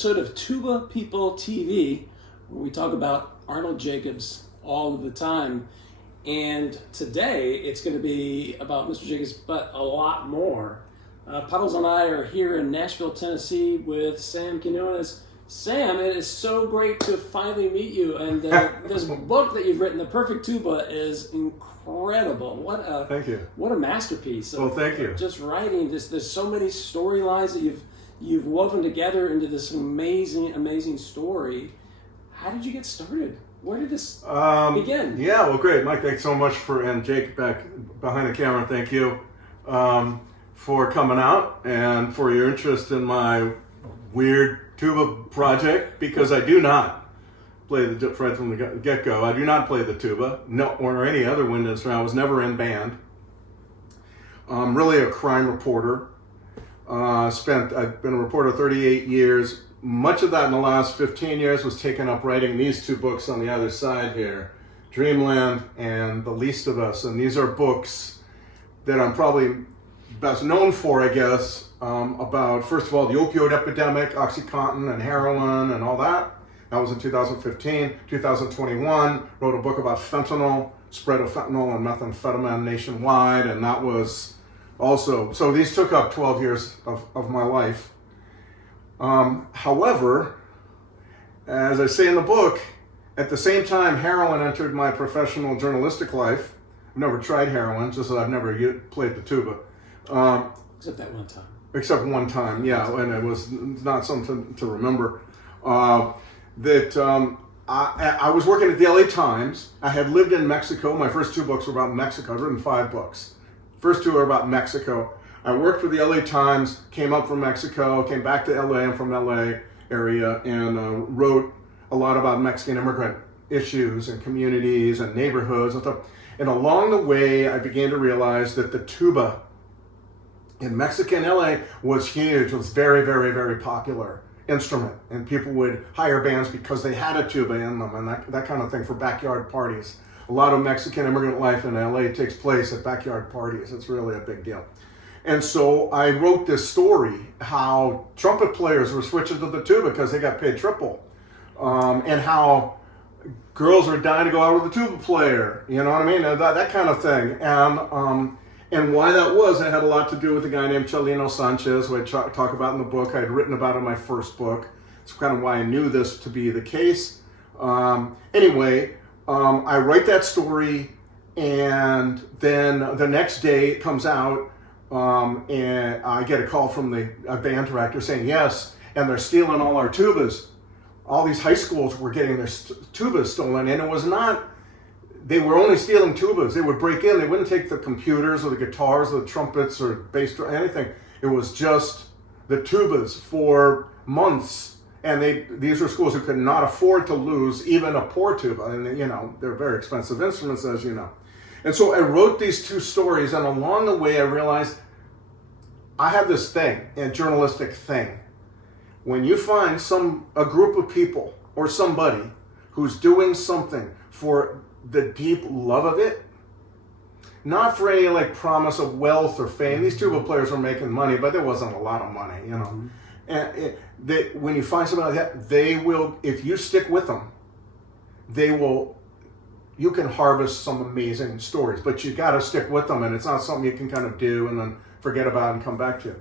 episode of Tuba People TV, where we talk about Arnold Jacobs all of the time. And today it's going to be about Mr. Jacobs, but a lot more. Puddles and I are here in Nashville, Tennessee with Sam Quinones. Sam, it is so great to finally meet you. And this book that you've written, The Perfect Tuba, is incredible. Thank you. What a masterpiece. Well, thank you. Just writing this. There's so many storylines that you've woven together into this amazing story. How did you get started? Where did this begin? Yeah, well, great. Mike, thanks so much and Jake back behind the camera, thank you for coming out and for your interest in my weird tuba project, because I do not play right from the get-go. I do not play the tuba, or any other wind instrument. I was never in band. I'm really a crime reporter. I've been a reporter 38 years. Much of that in the last 15 years was taken up writing these two books on the other side here, Dreamland and The Least of Us. And these are books that I'm probably best known for, I guess, about, first of all, the opioid epidemic, OxyContin and heroin and all that. That was in 2015. 2021, wrote a book about fentanyl, spread of fentanyl and methamphetamine nationwide, and that was also, so these took up 12 years of my life. However, as I say in the book, at the same time heroin entered my professional journalistic life. I've never tried heroin, just that I've never played the tuba. Except that one time. Except one time, yeah, and it was not something to remember. I was working at the LA Times. I had lived in Mexico. My first two books were about Mexico. I've written 5 books. First two are about Mexico. I worked for the LA Times, came up from Mexico, came back to LA. I'm from LA area, and wrote a lot about Mexican immigrant issues and communities and neighborhoods and stuff. And along the way, I began to realize that the tuba in Mexican LA was huge. It was very, very, very popular instrument, and people would hire bands because they had a tuba in them and that kind of thing for backyard parties. A lot of Mexican immigrant life in LA takes place at backyard parties. It's really a big deal. And so I wrote this story, how trumpet players were switching to the tuba because they got paid triple, and how girls were dying to go out with a tuba player, you know what I mean? That kind of thing. And why that was, it had a lot to do with a guy named Chalino Sanchez, who I talk about in the book. I had written about in my first book. It's kind of why I knew this to be the case. Anyway, I write that story, and then the next day it comes out, and I get a call from a band director saying, yes, and they're stealing all our tubas. All these high schools were getting their tubas stolen, and it was not, they were only stealing tubas. They would break in, they wouldn't take the computers or the guitars or the trumpets or bass or anything. It was just the tubas for months. And these were schools who could not afford to lose even a poor tuba. And you know, they're very expensive instruments, as you know. And so I wrote these two stories, and along the way I realized I have this thing, a journalistic thing. When you find a group of people or somebody who's doing something for the deep love of it, not for any like promise of wealth or fame. These tuba players were making money, but there wasn't a lot of money, you know. And when you find somebody like that, they will, if you stick with them, you can harvest some amazing stories, but you got to stick with them, and it's not something you can kind of do and then forget about and come back to.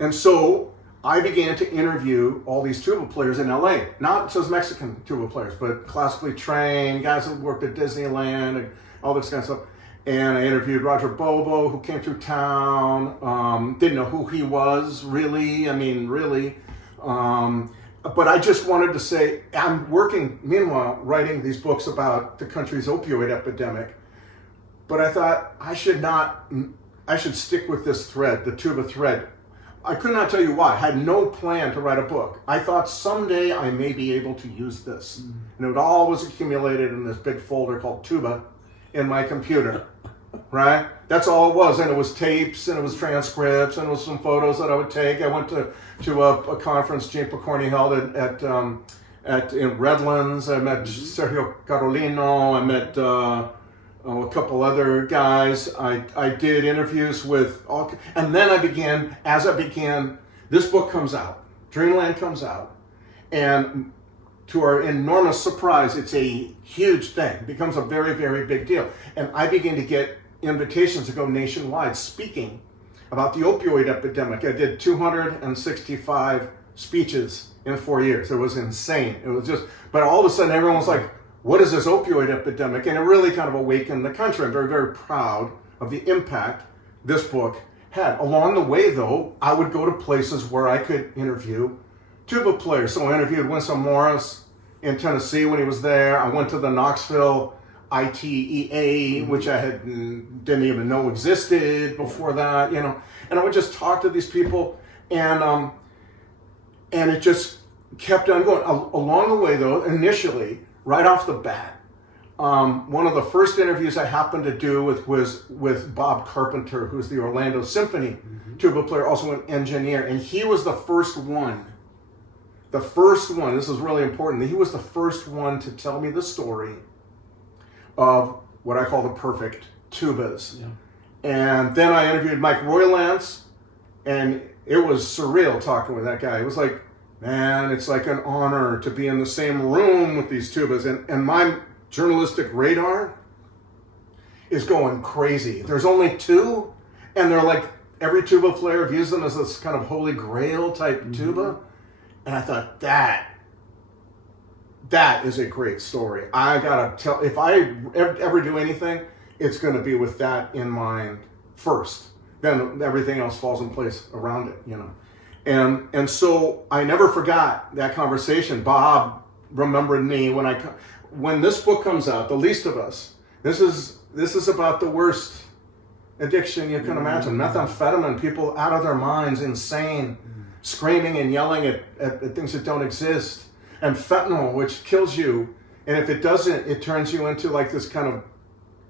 And so I began to interview all these tuba players in LA, not just Mexican tuba players, but classically trained guys that worked at Disneyland and all this kind of stuff. And I interviewed Roger Bobo, who came through town, didn't know who he was really, but I just wanted to say, I'm working, meanwhile, writing these books about the country's opioid epidemic, but I thought I should stick with this thread, the tuba thread. I could not tell you why. I had no plan to write a book. I thought someday I may be able to use this. And it all was accumulated in this big folder called Tuba in my computer, right? That's all it was. And it was tapes, and it was transcripts, and it was some photos that I would take. I went to a conference Gene Picorni held in Redlands. I met Sergio Carolino. I met a couple other guys. I did interviews with all, and then as I began, this book comes out Dreamland comes out, and to our enormous surprise, it's a huge thing. It becomes a very, very big deal. And I begin to get invitations to go nationwide speaking about the opioid epidemic. I did 265 speeches in 4 years. It was insane. It was just, but all of a sudden everyone was like, what is this opioid epidemic? And it really kind of awakened the country. I'm very, very proud of the impact this book had. Along the way, though, I would go to places where I could interview tuba players. So I interviewed Winston Morris in Tennessee when he was there. I went to the Knoxville ITEA, which I didn't even know existed before that, and I would just talk to these people, and it just kept on going. Along the way, though, initially, right off the bat, one of the first interviews I happened to do was with Bob Carpenter, who's the Orlando Symphony tuba player, also an engineer, and he was the first one. This is really important. He was the first one to tell me the story of what I call the perfect tubas. Yeah. And then I interviewed Mike Royalance, and it was surreal talking with that guy. It was like, man, it's like an honor to be in the same room with these tubas. And my journalistic radar is going crazy. There's only two, and they're like, every tuba player views them as this kind of holy grail type tuba. And I thought, that is a great story. I gotta tell, if I ever do anything, it's gonna be with that in mind first. Then everything else falls in place around it, And so I never forgot that conversation. Bob remembered me when this book comes out, The Least of Us. This is about the worst addiction you can imagine. Methamphetamine, people out of their minds, insane, screaming and yelling at things that don't exist. And fentanyl, which kills you. And if it doesn't, it turns you into like this kind of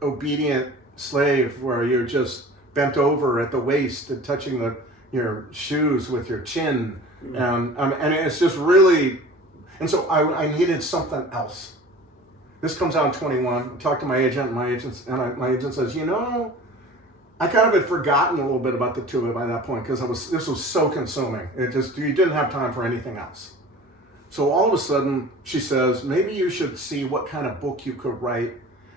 obedient slave where you're just bent over at the waist and touching your shoes with your chin. And it's just really, and so I needed something else. This comes out in 21. I talked to my agent, and my agent says, I kind of had forgotten a little bit about the tuba by that point because this was so consuming. You didn't have time for anything else. So all of a sudden, she says, maybe you should see what kind of book you could write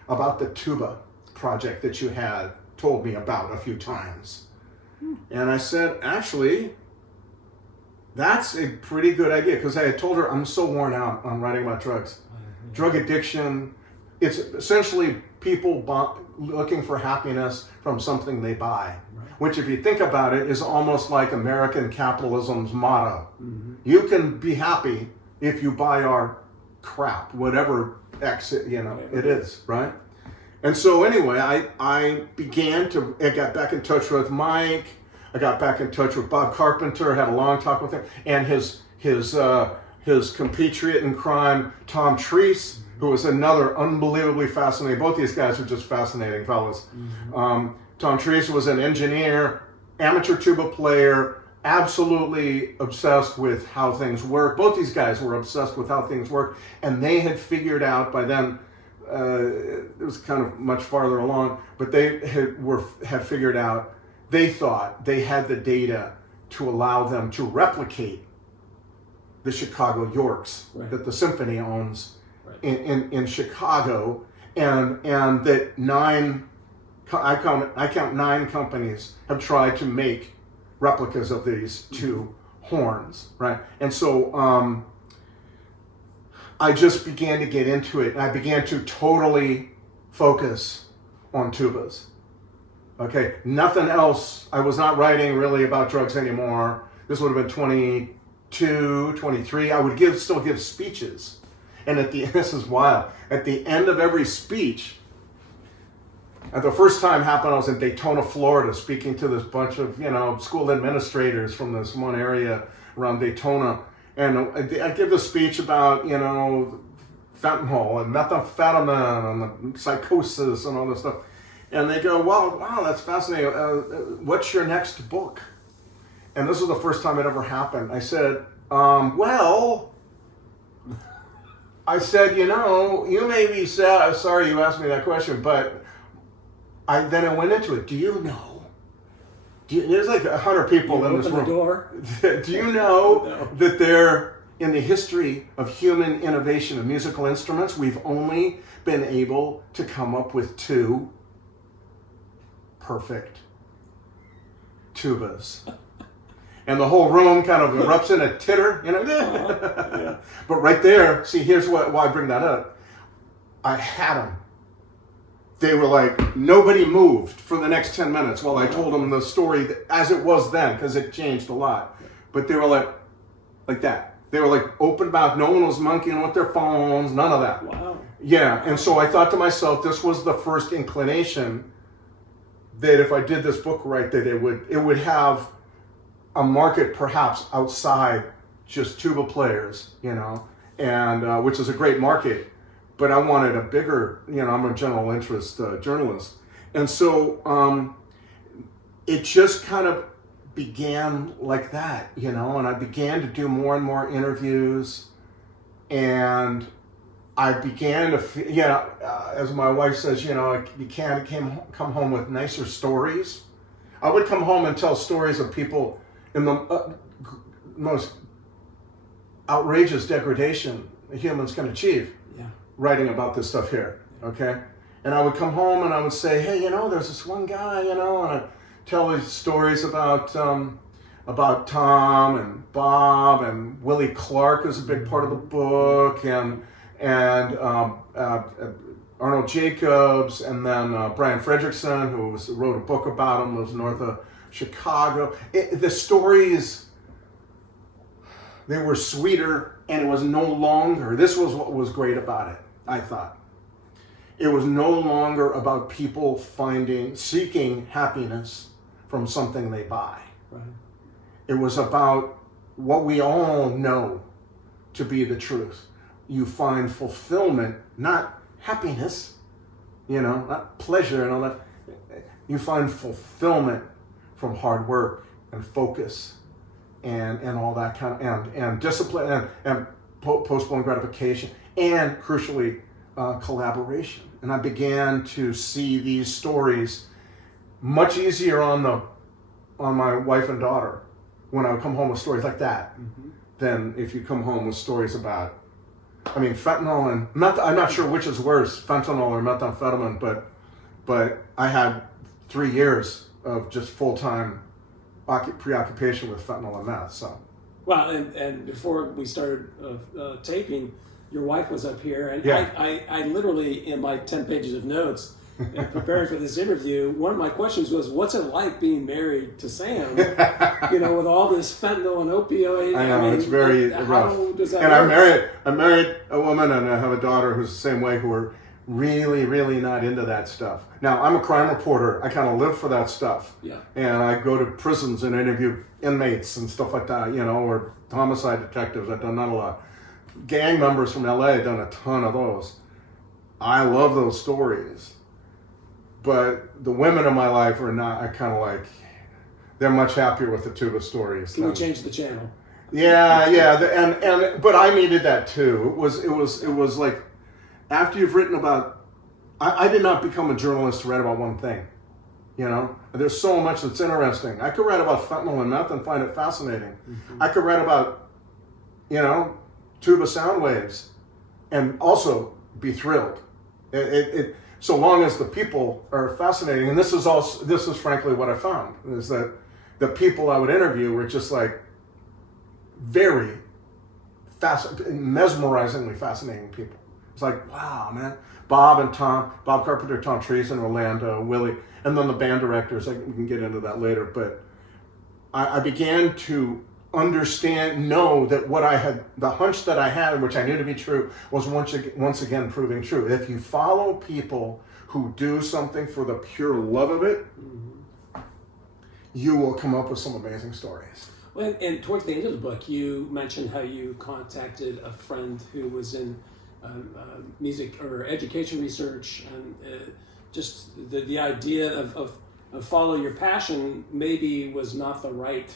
about the tuba project that you had told me about a few times. And I said, actually, that's a pretty good idea, because I had told her I'm so worn out on writing about drugs. Drug addiction, it's essentially people looking for happiness from something they buy, which, if you think about it, is almost like American capitalism's motto. You can be happy if you buy our crap, whatever it is, right? And so anyway, I got back in touch with Mike. I got back in touch with Bob Carpenter, had a long talk with him, and his compatriot in crime, Tom Treese, who was another unbelievably fascinating. Both these guys are just fascinating fellas. Tom Treese was an engineer, amateur tuba player, absolutely obsessed with how things work. Both these guys were obsessed with how things work, and they had figured out by then, it was kind of much farther along, but they had figured out, they thought they had the data to allow them to replicate the Chicago Yorks that the symphony owns in Chicago, and that I count 9 companies have tried to make replicas of these two horns, right? And so I just began to get into it, and I began to totally focus on tubas. Okay, nothing else. I was not writing really about drugs anymore. This would have been 22, 23. I would still give speeches. And this is wild. At the end of every speech, the first time happened, I was in Daytona, Florida, speaking to this bunch of, school administrators from this one area around Daytona. And I give a speech about, fentanyl and methamphetamine and the psychosis and all this stuff. And they go, wow, that's fascinating. What's your next book? And this was the first time it ever happened. I said, you may be sad. Sorry you asked me that question, but then I went into it. Do you know There's like 100 people in this open room. The door? Do you know that there, in the history of human innovation of musical instruments, we've only been able to come up with 2 perfect tubas. And the whole room kind of erupts in a titter, you know. Yeah. But right there, see, here's why I bring that up. I had them. They were like, nobody moved for the next 10 minutes while I told them the story as it was then, because it changed a lot. But they were like that. They were like open mouth. No one was monkeying with their phones, none of that. Wow. Yeah, and so I thought to myself, this was the first inclination that if I did this book right, that it would have a market perhaps outside just tuba players, you know, and which is a great market. But I wanted a bigger, you know, I'm a general interest journalist. And so it just kind of began like that, you know, and I began to do more and more interviews. And I began to, you know, as my wife says, you know, you can't come home with nicer stories. I would come home and tell stories of people in the most outrageous degradation humans can achieve. Yeah. Writing about this stuff here, okay? And I would come home and I would say, hey, you know, there's this one guy, you know, and I'd tell these stories about Tom and Bob, and Willie Clark is a big part of the book, and Arnold Jacobs, and then Brian Fredrickson, who wrote a book about him, lives north of Chicago. The stories, they were sweeter, and it was no longer, this was what was great about it, I thought. It was no longer about people seeking happiness from something they buy. Right. It was about what we all know to be the truth. You find fulfillment, not happiness, you know, not pleasure and all that. You find fulfillment from hard work and focus and all that kind of, and discipline and postponed gratification, and crucially, collaboration. And I began to see these stories much easier on my wife and daughter when I would come home with stories like that, than if you come home with stories about, I mean, fentanyl and meth. I'm not sure which is worse, fentanyl or methamphetamine, but I had 3 years of just full-time preoccupation with fentanyl and meth. So, well, and before we started taping, your wife was up here, and yeah. I literally, in my 10 pages of notes, preparing for this interview, one of my questions was, what's it like being married to Sam? You know, with all this fentanyl and opioid. I know, it's very rough. How does that and work? I married a woman, and I have a daughter who's the same way, who are really, really not into that stuff. Now, I'm a crime reporter. I kind of live for that stuff. Yeah. And I go to prisons and interview inmates and stuff like that, you know, or homicide detectives. I've done that a lot. Gang members from LA, I've done a ton of those. I love those stories. But the women in my life are not, I kind of like, they're much happier with the tuba stories. Can we change the channel? Yeah, but I needed that too. It was like, after you've written about, I did not become a journalist to write about one thing, you know? There's so much that's interesting. I could write about fentanyl and meth and find it fascinating. Mm-hmm. I could write about, you know, tuba sound waves and also be thrilled. So long as the people are fascinating, and this is frankly what I found, is that the people I would interview were just like very mesmerizingly fascinating people. It's like, wow, man. Bob and Tom, Bob Carpenter, Tom Treason, Orlando, Willie, and then the band directors. We can get into that later, but I began to know that what I had, the hunch that I had, which I knew to be true, was once again proving true. If you follow people who do something for the pure love of it, you will come up with some amazing stories. Well, and towards the end of the book, you mentioned how you contacted a friend who was in music or education research, and just the idea of follow your passion maybe was not the right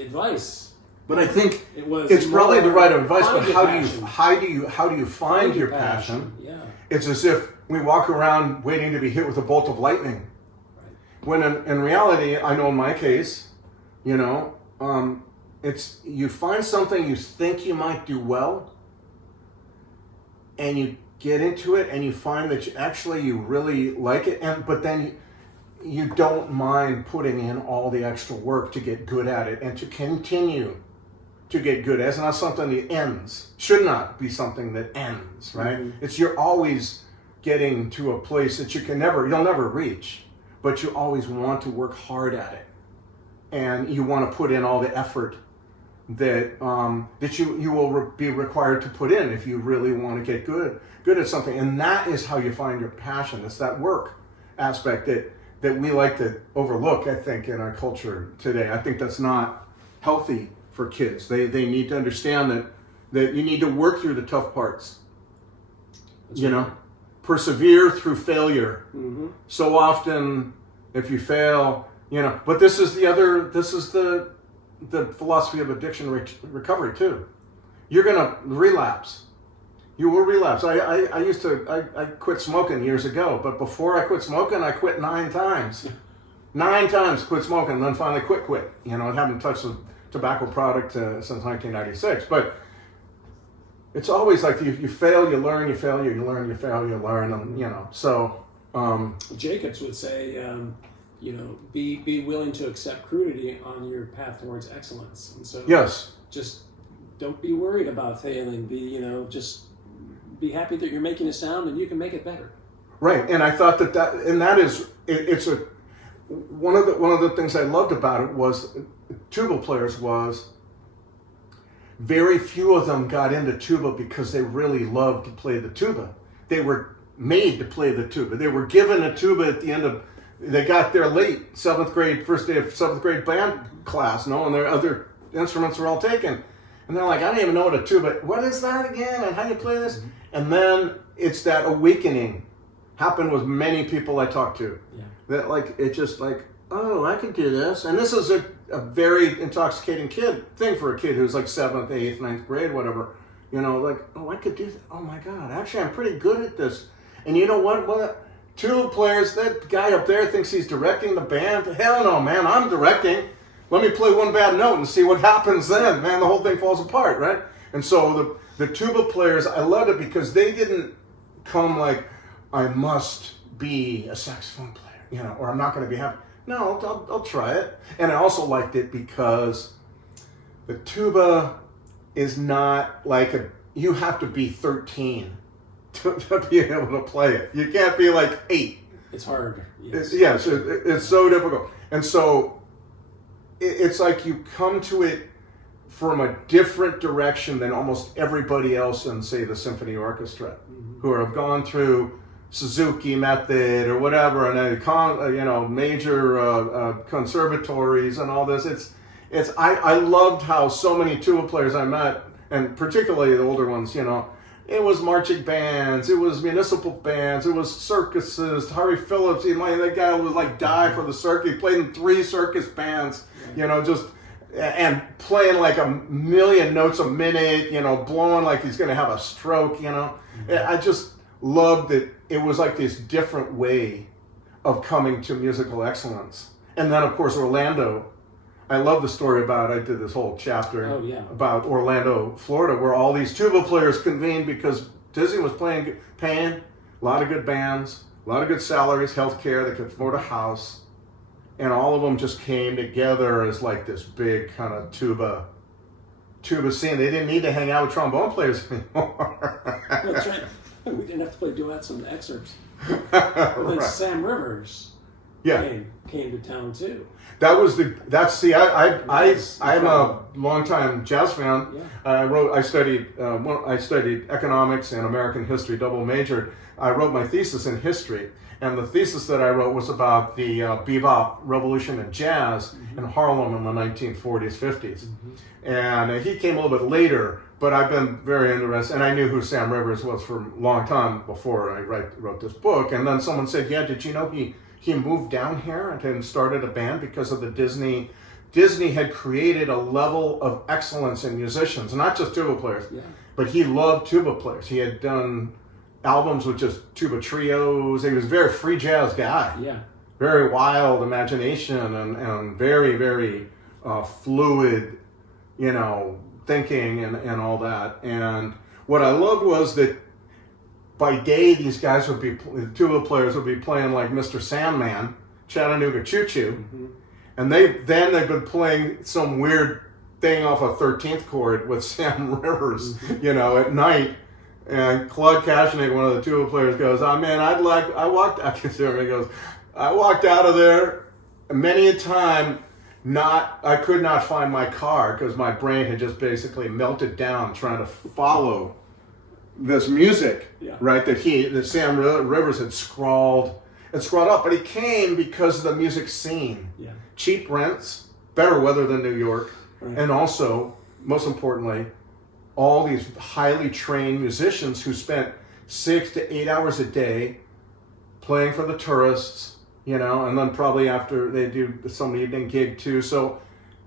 advice. But I think it's probably the right advice. But how do you find your passion? Yeah. It's as if we walk around waiting to be hit with a bolt of lightning. Right. When in reality, I know in my case, you know, it's you find something you think you might do well, and you get into it, and you find that you really like it, but then you don't mind putting in all the extra work to get good at it and to continue to get good at it. It's not something that ends. Should not be something that ends, right? Mm-hmm. It's you're always getting to a place that you'll never reach, but you always want to work hard at it, and you want to put in all the effort that you will be required to put in if you really want to get good at something. And that is how you find your passion. It's that work aspect that we like to overlook, I think, in our culture today. I think that's not healthy for kids. They need to understand that you need to work through the tough parts. That's you know, persevere through failure. Mm-hmm. So often, if you fail, you know. But this is the philosophy of addiction recovery too. You're gonna relapse. You will relapse. I quit smoking years ago, but before I quit smoking, I quit 9 times. 9 times quit smoking, and then finally quit. You know, I haven't touched a tobacco product since 1996. But it's always like you fail, you learn, you fail, you learn, you fail, you learn, and you know. So Jacobs would say, you know, be willing to accept crudity on your path towards excellence. And so yes, just don't be worried about failing. Just be happy that you're making a sound and you can make it better. Right. And I thought that is one of the things I loved about it was tuba players was very few of them got into tuba because they really loved to play the tuba. They were made to play the tuba. They were given a tuba at the end of, they got there late, first day of 7th grade band class, and their other instruments were all taken. And they're like, I don't even know what a tuba, what is that again? And how do you play this? Mm-hmm. And then it's that awakening happened with many people I talked to. Yeah. That like, it's just like, oh, I can do this. And this is a very intoxicating thing for a kid who's like 7th, 8th, 9th grade, whatever. You know, like, oh, I could do that. Oh my God, actually I'm pretty good at this. And you know what? Tuba players, that guy up there thinks he's directing the band. Hell no, man, I'm directing. Let me play one bad note and see what happens then. Man, the whole thing falls apart, right? And so the tuba players, I loved it because they didn't come like, I must be a saxophone player, you know, or I'm not going to be happy. No, I'll try it. And I also liked it because the tuba is not like you have to be 13 to be able to play it. You can't be like 8. It's hard. Yes. It's so difficult. And so it's like you come to it from a different direction than almost everybody else in, say, the symphony orchestra, mm-hmm. who have gone through Suzuki method or whatever, and then major conservatories and all this. I loved how so many tuba players I met, and particularly the older ones, you know, it was marching bands, it was municipal bands, it was circuses. Harry Phillips, that guy was like die for the circus. He played in 3 circus bands, you know, just and playing like a million notes a minute, you know, blowing like he's going to have a stroke, you know. Mm-hmm. I just loved that it was like this different way of coming to musical excellence. And then, of course, Orlando. I love the story I did this whole chapter about Orlando, Florida, where all these tuba players convened because Disney was paying a lot of good bands, a lot of good salaries, healthcare, they could afford a house. And all of them just came together as like this big kind of tuba scene. They didn't need to hang out with trombone players anymore. That's right. We didn't have to play duets on the excerpts. But then Sam Rivers came to town too. I'm a longtime jazz fan. Yeah. I studied economics and American history, double majored. I wrote my thesis in history. And the thesis that I wrote was about the bebop revolution in jazz mm-hmm. in Harlem in the 1940s, 50s. Mm-hmm. And he came a little bit later, but I've been very interested, and I knew who Sam Rivers was for a long time before I wrote this book. And then someone said, yeah, did you know he moved down here and started a band because of the Disney had created a level of excellence in musicians, not just tuba players, but he loved tuba players. He had done albums with just tuba trios. He was a very free jazz guy. Yeah. very wild imagination and very, very fluid, thinking and all that. And what I loved was that by day, these guys would be, the tuba players would be playing like Mr. Sandman, Chattanooga Choo Choo. Mm-hmm. And they've been playing some weird thing off a 13th chord with Sam Rivers, at night. And Claude Kashnik, one of the tuba players, goes, "Oh man, I walked out of there many a time. I could not find my car because my brain had just basically melted down trying to follow this music, right? That Sam Rivers had scrawled up, but he came because of the music scene, cheap rents, better weather than New York, and also, most importantly, all these highly trained musicians who spent 6 to 8 hours a day playing for the tourists, and then probably after they do some evening gig too. So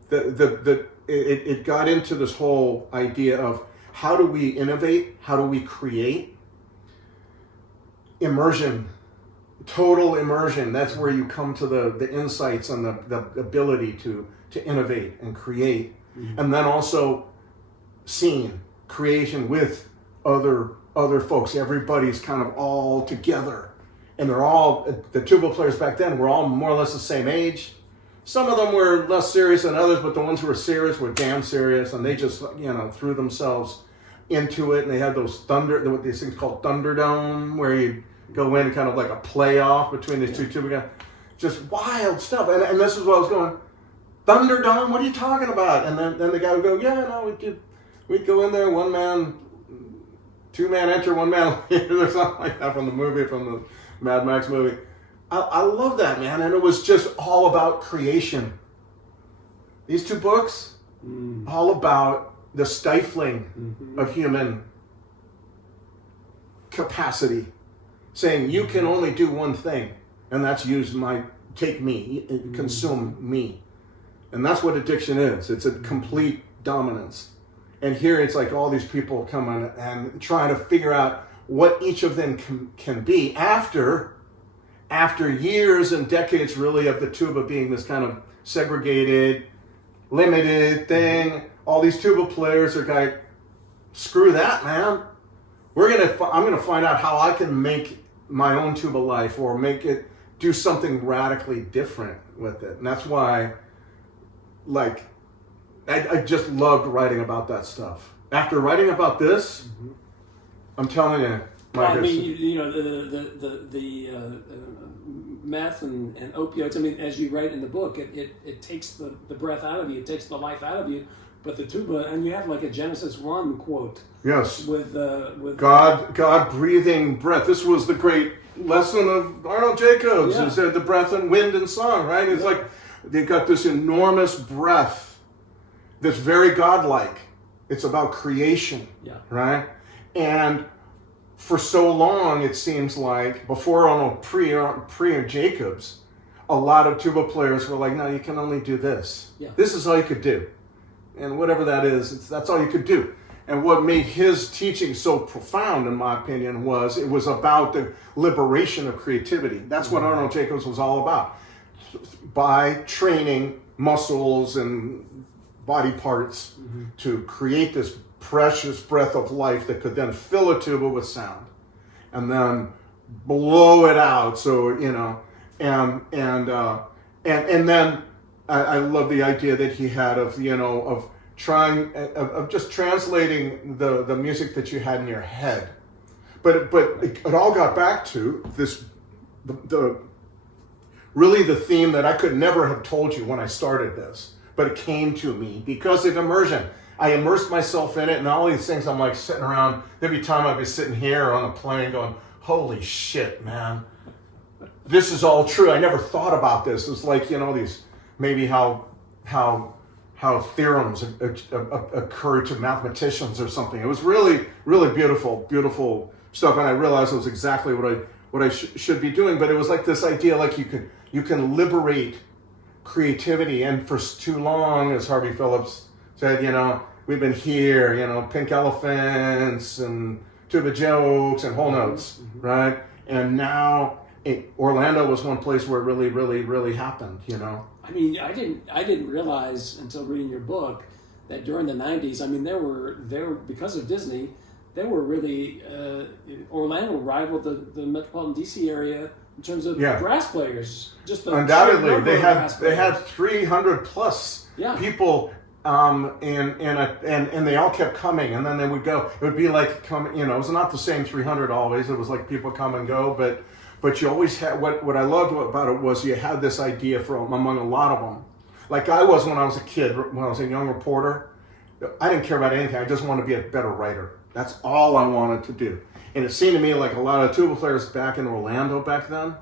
it got into this whole idea of how do we innovate? How do we create? Immersion, total immersion. That's where you come to the insights and the ability to innovate and create. Mm-hmm. And then also scene, creation with other folks. Everybody's kind of all together. And they're all, the tuba players back then were all more or less the same age. Some of them were less serious than others, but the ones who were serious were damn serious, and they just, threw themselves into it. And they had these things called Thunderdome, where you go in kind of like a playoff between these two tuba guys. Just wild stuff. And this is what I was going, Thunderdome, what are you talking about? And then the guy would go, we'd go in there, one man, two man enter, one man leave, or something like that from the Mad Max movie. I love that, man. And it was just all about creation. These two books, all about the stifling of human capacity. Saying you can only do one thing, and that's take me, consume me. And that's what addiction is. It's a complete dominance. And here it's like all these people coming and trying to figure out what each of them can be after years and decades really of the tuba being this kind of segregated, limited thing. All these tuba players are like, screw that, man. I'm gonna find out how I can make my own tuba life or make it do something radically different with it. And that's why, I just loved writing about that stuff. After writing about this, I'm telling you, Mike, the meth and opioids. I mean, as you write in the book, it takes the breath out of you, it takes the life out of you. But the tuba, and you have like a Genesis 1 quote. Yes. With God breathing breath. This was the great lesson of Arnold Jacobs. Who said the breath and wind and song, right? It's like they got this enormous breath that's very godlike. It's about creation, right? And for so long, it seems like, before Arnold, pre Jacobs, a lot of tuba players were like, no, you can only do this. Yeah. This is all you could do. And whatever that is, that's all you could do. And what made his teaching so profound, in my opinion, was it was about the liberation of creativity. That's what Arnold Jacobs was all about. By training muscles and body parts to create this precious breath of life that could then fill a tuba with sound and then blow it out. So, and then I love the idea that he had of just translating the music that you had in your head. But it all got back to this, really the theme that I could never have told you when I started this, but it came to me because of immersion. I immersed myself in it, and all these things, I'm like sitting around, there'd be time I'd be sitting here on a plane going, holy shit, man. This is all true. I never thought about this. It's like, these, maybe how theorems occur to mathematicians or something. It was really, really beautiful stuff, and I realized it was exactly what I should be doing. But it was like this idea, like you can liberate creativity, and for too long, as Harvey Phillips said, we've been here, pink elephants and tuba jokes and whole notes, right? And now Orlando was one place where it really, really, really happened, you know. I mean, I didn't realize until reading your book that during the 90s, I mean, there because of Disney, there were really Orlando rivaled the metropolitan DC area in terms of brass players. Just the undoubtedly they had 300 plus people, and they all kept coming, and then they would go. It would be like coming, you know, it was not the same 300 always. It was like people come and go, but you always had what I loved about it was you had this idea from among a lot of them. Like I was when I was a kid, when I was a young reporter, I didn't care about anything. I just wanted to be a better writer. That's all I wanted to do. And it seemed to me like a lot of tuba players back in Orlando back then,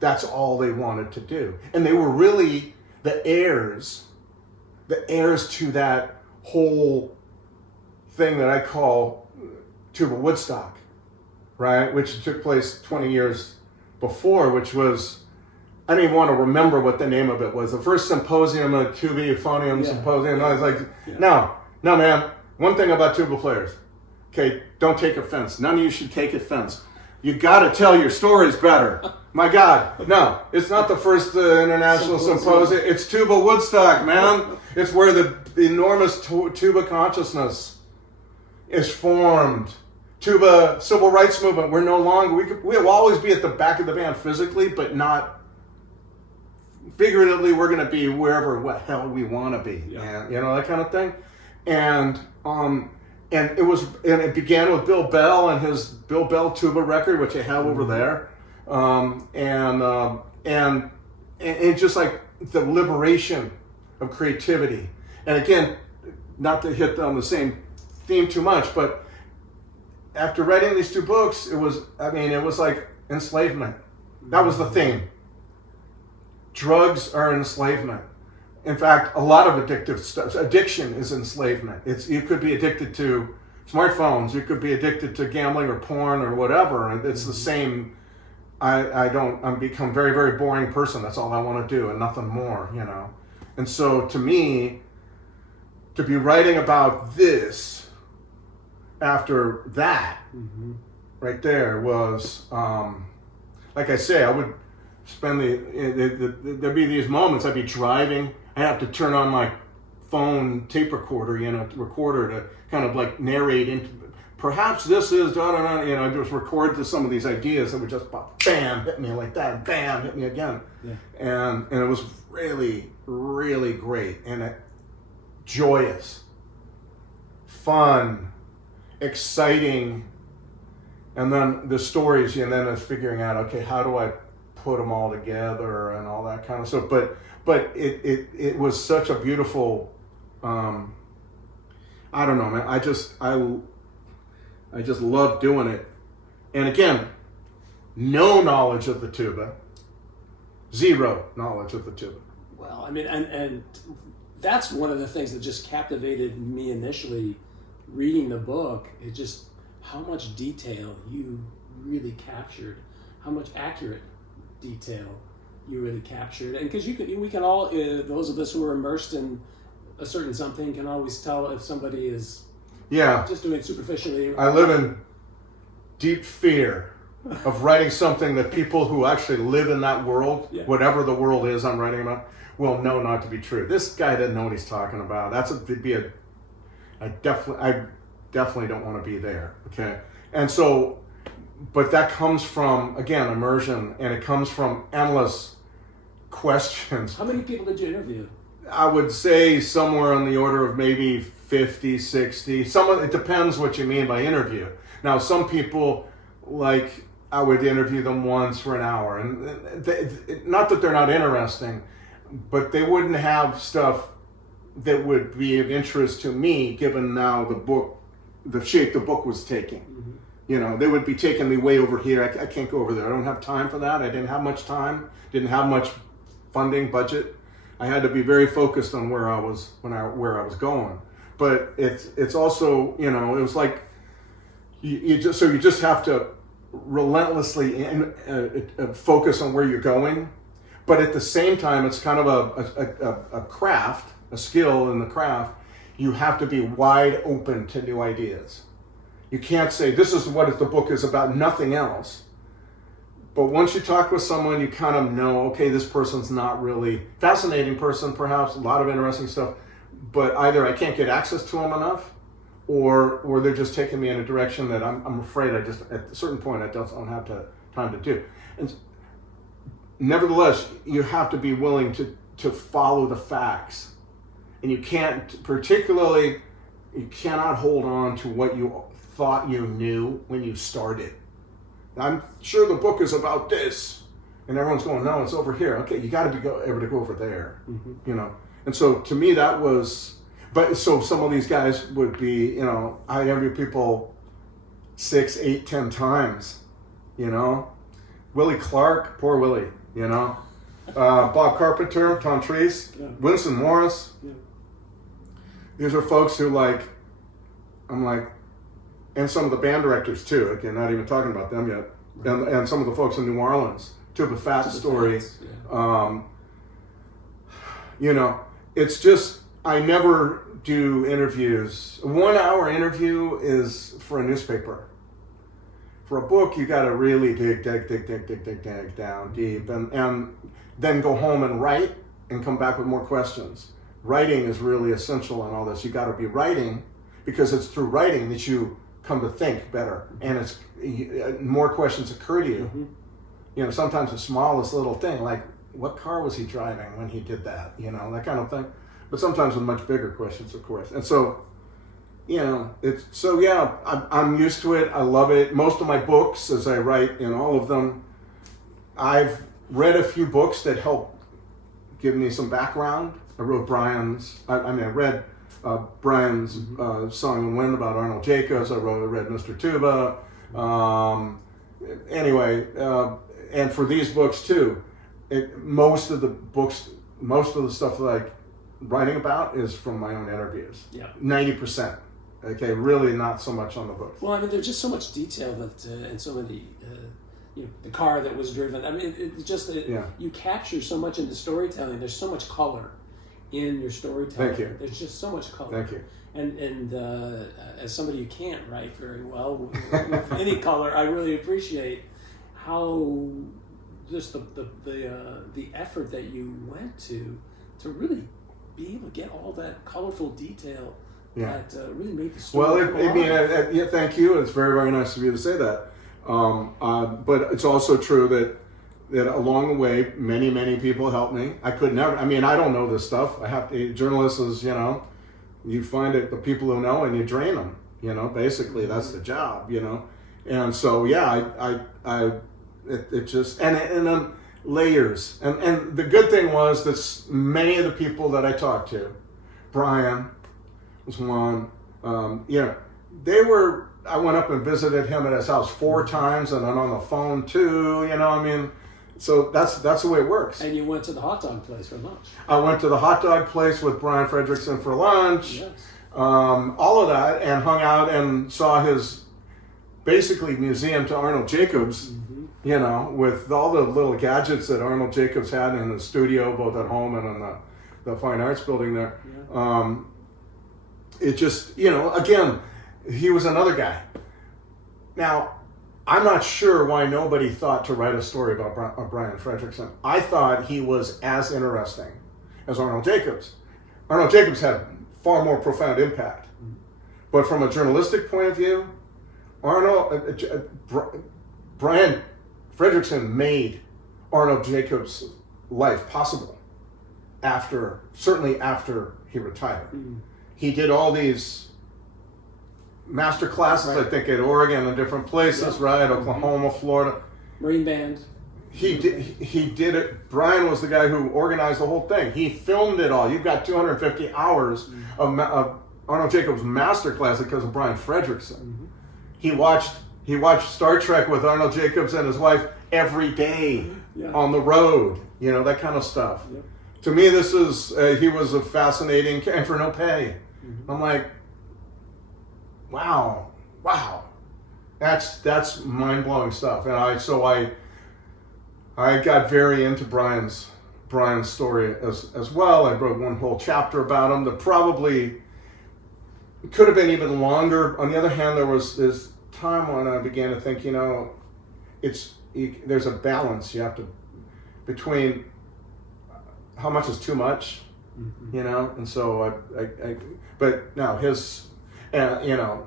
that's all they wanted to do. And they were really the heirs to that whole thing that I call tuba Woodstock, right? Which took place 20 years before, which was, I didn't even want to remember what the name of it was. The first symposium, a tuba euphonium symposium. I was like, no, man. One thing about tuba players, okay, don't take offense. None of you should take offense. You got to tell your stories better. My God, no, it's not the first international symposium. It's tuba Woodstock, man. It's where the enormous tuba consciousness is formed. Tuba civil rights movement. We're no longer. We'll always be at the back of the band physically, but not figuratively. We're going to be wherever what hell we want to be. And, you know, that kind of thing. And it began with Bill Bell and his Bill Bell tuba record, which I have over there. And just like the liberation of creativity. And again, not to hit on the same theme too much, but after writing these two books, it was like enslavement. That was the theme. Drugs are enslavement. In fact, a lot of addictive stuff. Addiction is enslavement. You could be addicted to smartphones. You could be addicted to gambling or porn or whatever. And it's the same. I'm become a very, very boring person. That's all I want to do and nothing more, you know. And so to me, to be writing about this after that, right there was, like I say, I would spend there'd be these moments. I'd be driving. I have to turn on my phone tape recorder, to kind of like narrate into. Perhaps this is just record to some of these ideas that would just bam hit me like that, bam hit me again, and it was really, really great and joyous, fun, exciting, and then the stories, and then figuring out, okay, how do I put them all together and all that kind of stuff. But it was such a beautiful, I don't know, man. I just love doing it. And again, no knowledge of the tuba, zero knowledge of the tuba. Well, I mean, and that's one of the things that just captivated me initially reading the book. It just how much detail you really captured, how much accurate detail you really captured, and because we can all, those of us who are immersed in a certain something, can always tell if somebody is just doing it superficially. I live in deep fear of writing something that people who actually live in that world, whatever the world is I'm writing about, will know not to be true. This guy doesn't know what he's talking about. I definitely don't want to be there. Okay, and so, but that comes from, again, immersion, and it comes from endless questions. How many people did you interview? I would say somewhere on the order of maybe 50, 60. It depends what you mean by interview. Now, some people, like, I would interview them once for an hour, and not that they're not interesting, but they wouldn't have stuff that would be of interest to me, given now the shape the book was taking. Mm-hmm. You know, they would be taking me way over here. I can't go over there. I don't have time for that. I didn't have much time. Didn't have much funding, budget. I had to be very focused on where I was going. But it's also, you know, it was like you just have to relentlessly focus on where you're going. But at the same time, it's kind of a craft, a skill in the craft. You have to be wide open to new ideas. You can't say, this is what the book is about, nothing else. But once you talk with someone, you kind of know, okay, this person's not really fascinating person, perhaps a lot of interesting stuff, but either I can't get access to them enough, or they're just taking me in a direction that I'm afraid I just at a certain point I don't have time to do. And nevertheless, you have to be willing to follow the facts, and you cannot hold on to what you thought you knew when you started. I'm sure the book is about this, and everyone's going, no, it's over here. Okay, you got to be able to go over there, you know. And so to me, that was. But so some of these guys would be, you know, I interview people 6, 8, 10 times, you know. Willie Clark, poor Willie, you know. Bob Carpenter, Tom Treese, Yeah. Winston Morris. Yeah. These are folks who I'm like, and some of the band directors too. Again, not even talking about them yet. Right. And some of the folks in New Orleans. Tuba Fat story. Yeah. You know, it's just, I never do interviews. A 1 hour interview is for a newspaper. For a book, you got to really dig down deep, and then go home and write and come back with more questions. Writing is really essential in all this. You got to be writing, because it's through writing that you come to think better, and it's more questions occur to you. Mm-hmm. You know, sometimes the smallest little thing, like what car was he driving when he did that? You know, that kind of thing. But sometimes with much bigger questions, of course. And so, you know, I'm used to it. I love it. Most of my books, as I write in all of them, I've read a few books that help give me some background. I wrote I read Brian's Song and Wind about Arnold Jacobs. I read Mr. Tuba. And for these books too, most of the stuff that I'm writing about is from my own interviews. Yeah. 90%. Okay, really not so much on the book. Well, I mean, there's just so much detail that, and so many, the car that was driven. I mean, you capture so much in the storytelling. There's so much color in your storytelling. Thank you. There's just so much color. Thank you. And as somebody who can't write very well with any color, I really appreciate how just the effort that you went to really be able to get all that colorful detail that really made the story. Well, thank you. It's very, very nice of you to say that. But it's also true that along the way, many, many people helped me. I could never. I mean, I don't know this stuff. I have to. Journalists is, you find it the people who know and you drain them. Basically that's the job. And so it just and then layers. And the good thing was that many of the people that I talked to, Brian was one. They were. I went up and visited him at his house 4 times, and then on the phone too. So that's the way it works. And you went to the hot dog place for lunch. I went to the hot dog place with Brian Fredrickson for lunch. Yes. All of that, and hung out and saw his basically museum to Arnold Jacobs. Mm-hmm. With all the little gadgets that Arnold Jacobs had in his studio, both at home and in the Fine Arts building there. Yeah. It just, again, he was another guy. Now, I'm not sure why nobody thought to write a story about Brian Fredrickson. I thought he was as interesting as Arnold Jacobs. Arnold Jacobs had far more profound impact. But from a journalistic point of view, Brian Fredrickson made Arnold Jacobs' life possible certainly after he retired. Mm. He did all these master classes, right. I think at Oregon and different places, right? Oklahoma, Florida. Marine Band. He did it. Brian was the guy who organized the whole thing. He filmed it all. You've got 250 hours of Arnold Jacobs' master class because of Brian Fredrickson. Mm-hmm. He watched Star Trek with Arnold Jacobs and his wife every day on the road. That kind of stuff. Yeah. To me, he was a fascinating, and for no pay. Mm-hmm. I'm like, wow, that's mind-blowing stuff. And I got very into Brian's story as well. I wrote one whole chapter about him that probably could have been even longer. On the other hand, there was this time when I began to think, there's a balance you have to between how much is too much, you know. And so but now his, you know,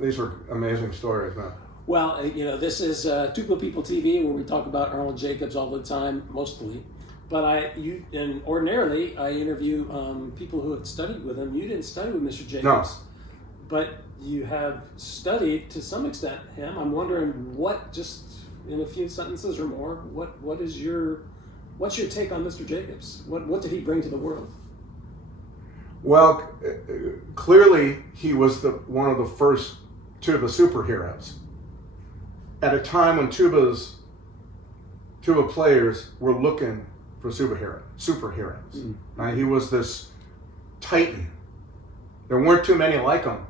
these were amazing stories, man. Well, you know, this is Tuba People TV, where we talk about Arnold Jacobs all the time, mostly. But ordinarily I interview people who had studied with him. You didn't study with Mr. Jacobs, No. but you have studied to some extent him. I'm wondering what, just in a few sentences or more, what's your take on Mr. Jacobs? What did he bring to the world? Well, clearly he was one of the first tuba superheroes. At a time when tuba players were looking for superheroes. Mm-hmm. Right? He was this titan. There weren't too many like him,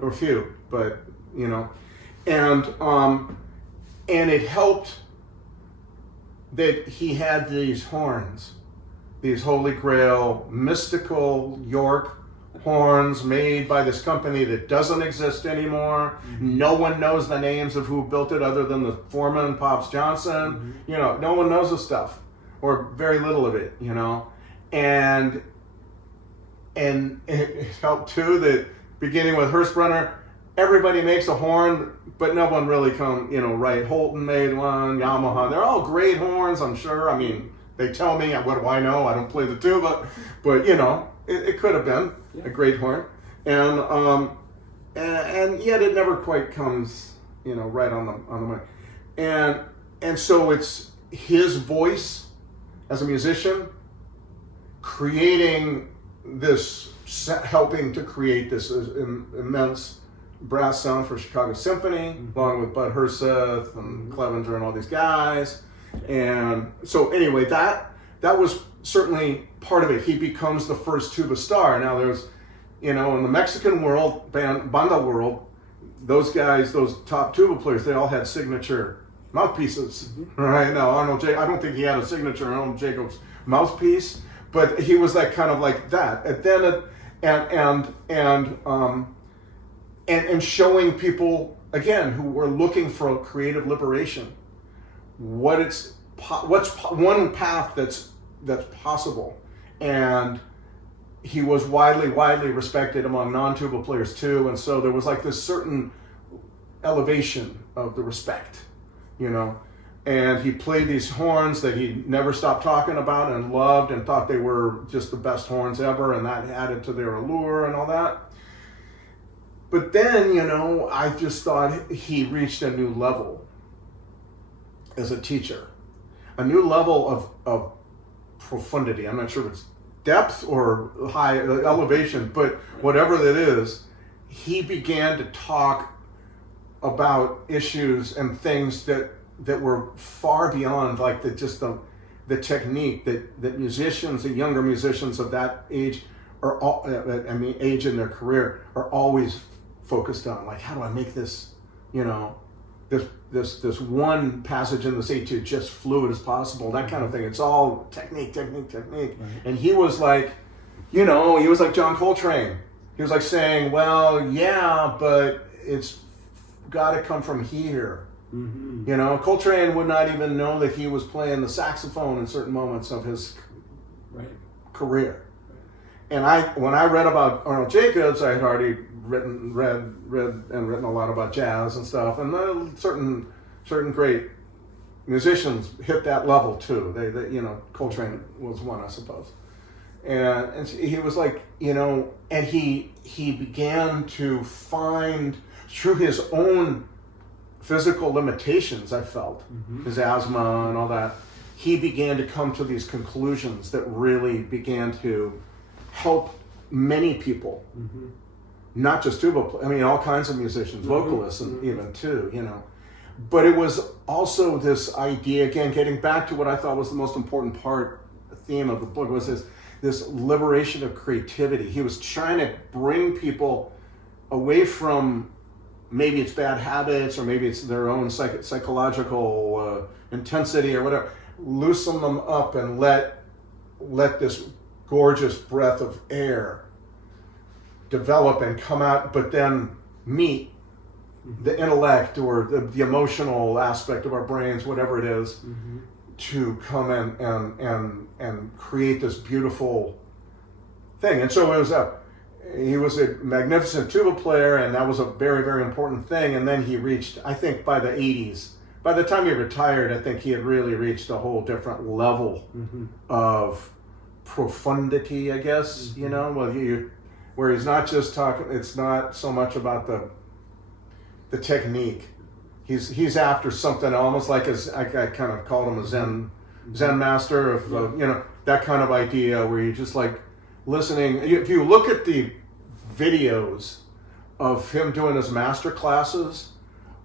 or few, but you know, and it helped that he had these horns, these Holy Grail mystical York horns made by this company that doesn't exist anymore. Mm-hmm. No one knows the names of who built it other than the foreman, Pops Johnson. Mm-hmm. You know, no one knows the stuff, or very little of it, you know. And it helped too that beginning with Hurstbrunner, everybody makes a horn, but no one really right. Holton made one, Yamaha. They're all great horns, I'm sure. I mean, they tell me, what do I know? I don't play the tuba, but you know, it could have been a great horn, and yet it never quite comes, you know, right on the money, and so it's his voice as a musician helping to create this immense brass sound for Chicago Symphony, along with Bud Herseth and Clevenger and all these guys. And so anyway, that was certainly part of it. He becomes the first tuba star. Now there's, you know, in the Mexican world, banda world, those guys, those top tuba players, they all had signature mouthpieces. Right now, I don't think he had a signature Arnold Jacobs mouthpiece, but he was that kind of like that. And then and showing people again who were looking for a creative liberation what's one path that's possible. And he was widely respected among non-tuba players too, and so there was like this certain elevation of the respect, you know. And he played these horns that he never stopped talking about and loved and thought they were just the best horns ever, and that added to their allure and all that. But then, you know, I just thought he reached a new level as a teacher, a new level of profundity. I'm not sure if it's depth or high elevation, but whatever that is, he began to talk about issues and things that were far beyond like the technique that musicians, the younger musicians of that age age in their career are always focused on. Like, how do I make this, you know, this one passage in this etude just fluid as possible, that kind of thing. It's all technique. Right. And he was like, you know, he was like John Coltrane. He was like saying, well, yeah, but it's got to come from here. Mm-hmm. You know, Coltrane would not even know that he was playing the saxophone in certain moments of his career. Right. And when I read about Arnold Jacobs, I had already read a lot about jazz and stuff, and certain great musicians hit that level too. They you know, Coltrane was one, I suppose. And he was like, you know, and he began to find through his own physical limitations, I felt, his asthma and all that, he began to come to these conclusions that really began to help many people, not just tuba players, I mean, all kinds of musicians, vocalists, and even too, you know. But it was also this idea, again, getting back to what I thought was the most important theme of the book, was this liberation of creativity. He was trying to bring people away from maybe it's bad habits, or maybe it's their own psychological intensity or whatever. Loosen them up and let this gorgeous breath of air develop and come out, but then meet the intellect or the emotional aspect of our brains, whatever it is, to come and create this beautiful thing. And so he was a magnificent tuba player, and that was a very, very important thing. And then he reached, I think by the 80s, by the time he retired, I think he had really reached a whole different level of profundity, I guess, you know, where he's not just talking, it's not so much about the technique. He's after something almost like I kind of called him a Zen master of, you know, that kind of idea where you're just like listening. If you look at the videos of him doing his master classes,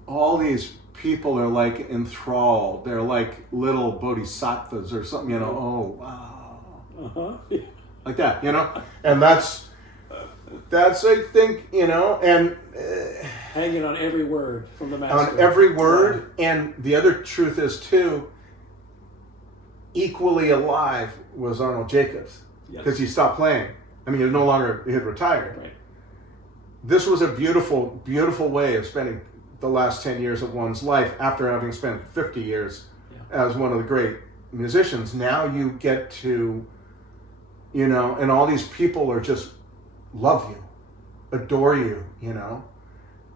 all these people are like enthralled. They're like little bodhisattvas or something, you know. Oh, wow. Like that, you know. And that's I think, you know, and hanging on every word from the master. On every word. And the other truth is too, equally alive was Arnold Jacobs, because he stopped playing. I mean, he had retired. Right. This was a beautiful, beautiful way of spending the last 10 years of one's life after having spent 50 years as one of the great musicians. Now you get to, you know, and all these people are just love you, adore you, you know.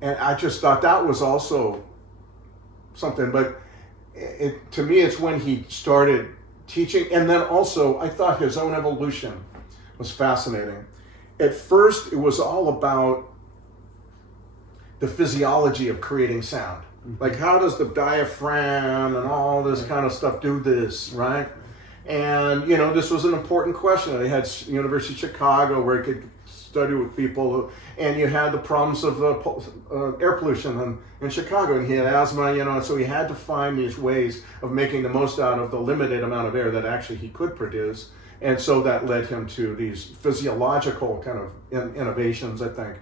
And I just thought that was also something. But to me, it's when he started teaching. And then also, I thought his own evolution was fascinating. At first, it was all about the physiology of creating sound. Like, how does the diaphragm and all this kind of stuff do this, right? And, you know, this was an important question. They had University of Chicago where he could study with people, and you had the problems of air pollution in Chicago, and he had asthma, you know, and so he had to find these ways of making the most out of the limited amount of air that actually he could produce. And so that led him to these physiological kind of innovations, I think.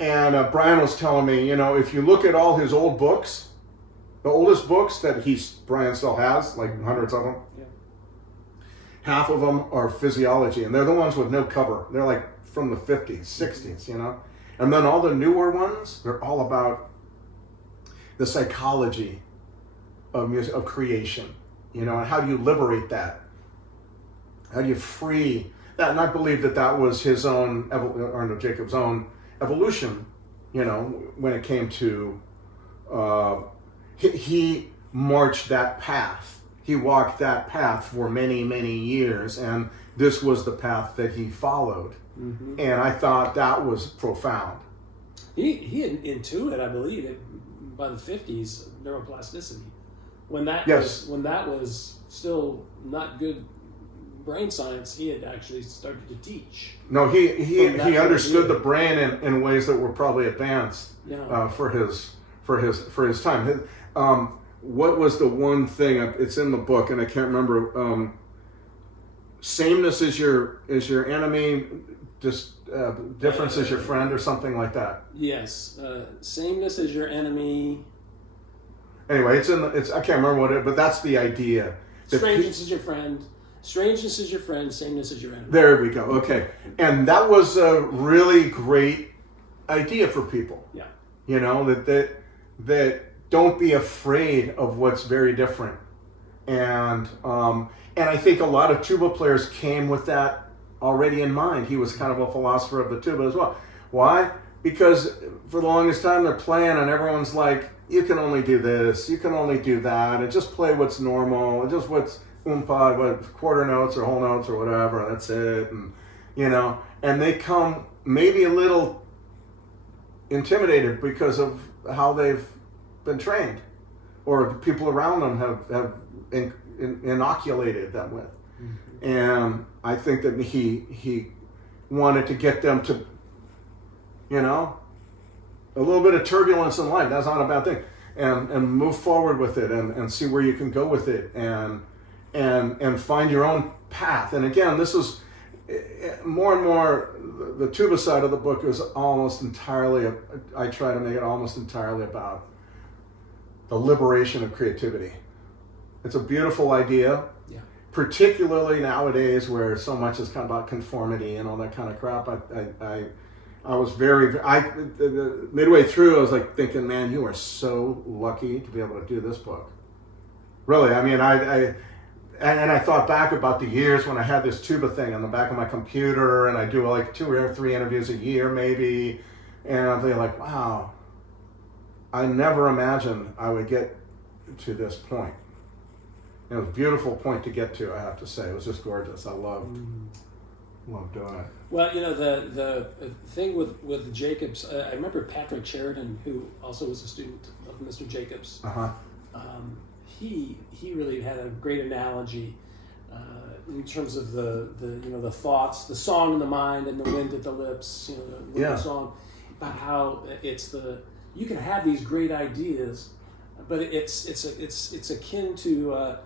And Brian was telling me, you know, if you look at all his old books, the oldest books that Brian still has, like hundreds of them, half of them are physiology, and they're the ones with no cover. They're like from the 50s, 60s, you know? And then all the newer ones, they're all about the psychology of music, of creation, you know, and how do you liberate that? How do you free that? And I believe that was his own, Arnold Jacobs' own evolution, you know, when it came to, he marched that path. He walked that path for many, many years, and this was the path that he followed. And I thought that was profound. He had intuited, I believe, by the 50s, neuroplasticity. When that was still not good brain science, he had actually started to teach. No, he understood the brain in ways that were probably advanced for his time. What was the one thing? It's in the book, and I can't remember. Sameness is your enemy. Just difference is your friend, or something like that. Yes, sameness is your enemy. Anyway, I can't remember what but that's the idea. Strangeness is your friend. Strangeness is your friend. Sameness is your enemy. There we go. Okay, and that was a really great idea for people. Yeah. You know, that don't be afraid of what's very different, and I think a lot of tuba players came with that already in mind. He was kind of a philosopher of the tuba as well. Why? Because for the longest time they're playing and everyone's like, you can only do this, you can only do that, and just play what's normal, and just what's what quarter notes or whole notes or whatever, and that's it. And you know, and they come maybe a little intimidated because of how they've been trained, or the people around them have inoculated them with. And I think that he wanted to get them to, you know, a little bit of turbulence in life. That's not a bad thing, and move forward with it, and see where you can go with it, and find your own path. And again, this is more and more, the tuba side of the book is almost entirely, I try to make it almost entirely about the liberation of creativity. It's a beautiful idea, particularly nowadays where so much is kind of about conformity and all that kind of crap. I was midway through, I was like thinking, man, you are so lucky to be able to do this book. Really, I mean, and I thought back about the years when I had this tuba thing on the back of my computer, and I do like 2 or 3 interviews a year maybe, and I'm thinking like, wow, I never imagined I would get to this point. It was a beautiful point to get to, I have to say. It was just gorgeous. I loved doing it. Well, you know, the thing with Jacobs, I remember Patrick Sheridan, who also was a student of Mr. Jacobs. He really had a great analogy in terms of the thoughts, the song in the mind, and the wind at the lips. The song about how you can have these great ideas, but it's akin to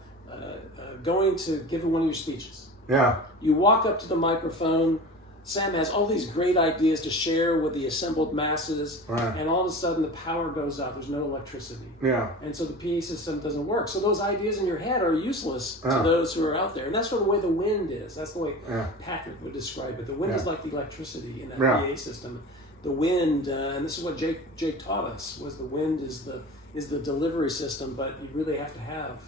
going to give one of your speeches. Yeah. You walk up to the microphone. Sam has all these great ideas to share with the assembled masses, right. And all of a sudden the power goes out. There's no electricity. Yeah. And so the PA system doesn't work. So those ideas in your head are useless to those who are out there. And that's sort of the way the wind is. That's the way Patrick would describe it. The wind is like the electricity in that PA system. The wind, and this is what Jake taught us, was the wind is the delivery system, but you really have to have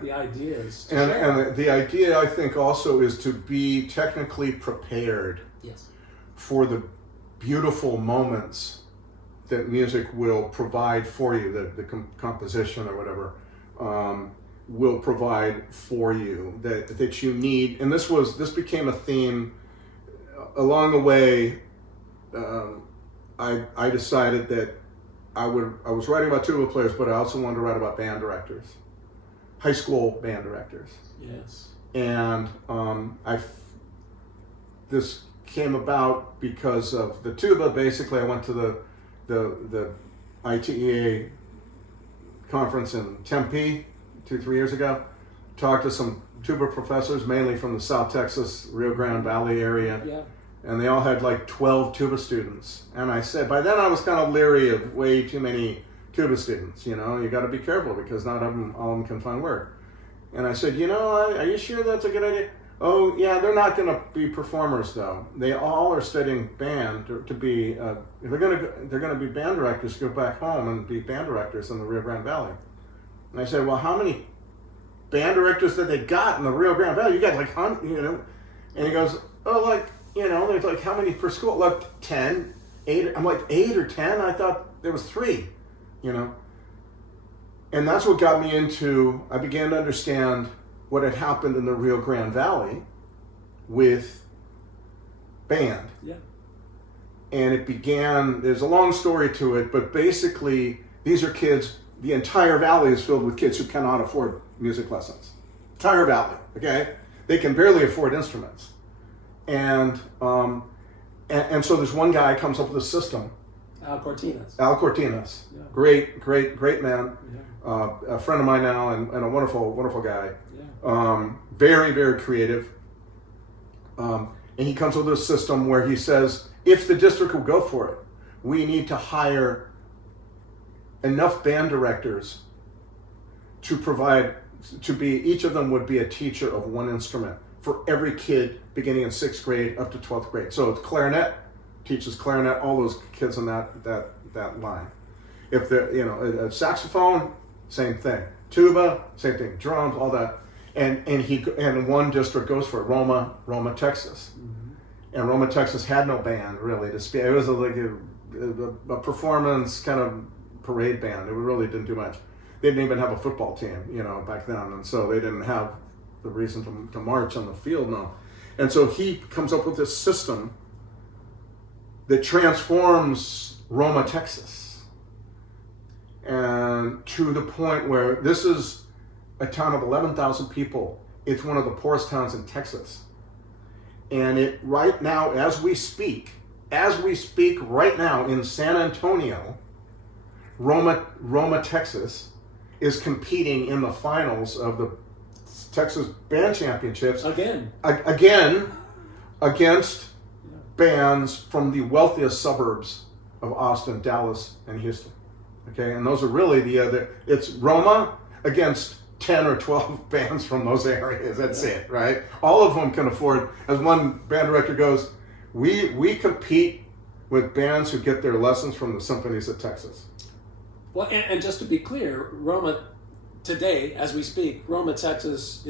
the ideas. And the idea, I think, also is to be technically prepared for the beautiful moments that music will provide for you, the composition or whatever will provide for you, that you need. And this became a theme along the way. I decided that I was writing about tuba players, but I also wanted to write about band directors. High school band directors. Yes. And this came about because of the tuba. Basically, I went to the ITEA conference in Tempe 2-3 years ago. Talked to some tuba professors, mainly from the South Texas, Rio Grande Valley area. Yeah. And they all had like 12 tuba students. And I said, by then I was kind of leery of way too many tuba students, you got to be careful because not all of them can find work. And I said, are you sure that's a good idea? Oh yeah, they're not going to be performers though. They all are studying band to be. They're going to be band directors. Go back home and be band directors in the Rio Grande Valley. And I said, well, how many band directors that they got in the Rio Grande Valley? You got like, And he goes, oh, there's like how many per school? Like 10, 8. I'm like 8 or 10. I thought there was 3. And that's what got me into, I began to understand what had happened in the Rio Grande Valley with band. Yeah. And it began, there's a long story to it, but basically these are kids, the entire valley is filled with kids who cannot afford music lessons. Entire valley, okay? They can barely afford instruments. And so there's one guy comes up with a system. Al Cortinas. Yeah. Great man. Yeah. A friend of mine now and a wonderful guy. Yeah. Very, very creative. And he comes up with a system where he says, if the district will go for it, we need to hire enough band directors each of them would be a teacher of one instrument for every kid beginning in 6th grade up to 12th grade. So it's clarinet, teaches clarinet, all those kids in that line. If they're, a saxophone, same thing. Tuba, same thing. Drums, all that. And one district goes for it, Roma, Texas. Mm-hmm. And Roma, Texas had no band really to speak. It was like a performance kind of parade band. It really didn't do much. They didn't even have a football team, back then. And so they didn't have the reason to march on the field, no. And so he comes up with this system that transforms Roma, Texas, and to the point where this is a town of 11,000 people. It's one of the poorest towns in Texas. And it right now, as we speak right now in San Antonio, Roma, Texas is competing in the finals of the Texas Band Championships again against bands from the wealthiest suburbs of Austin, Dallas, and Houston. Okay, and those are really it's Roma against 10 or 12 bands from those areas. That's it, right? All of them can afford, as one band director goes, we compete with bands who get their lessons from the symphonies of Texas. Well, and just to be clear, Roma today, as we speak, Roma, Texas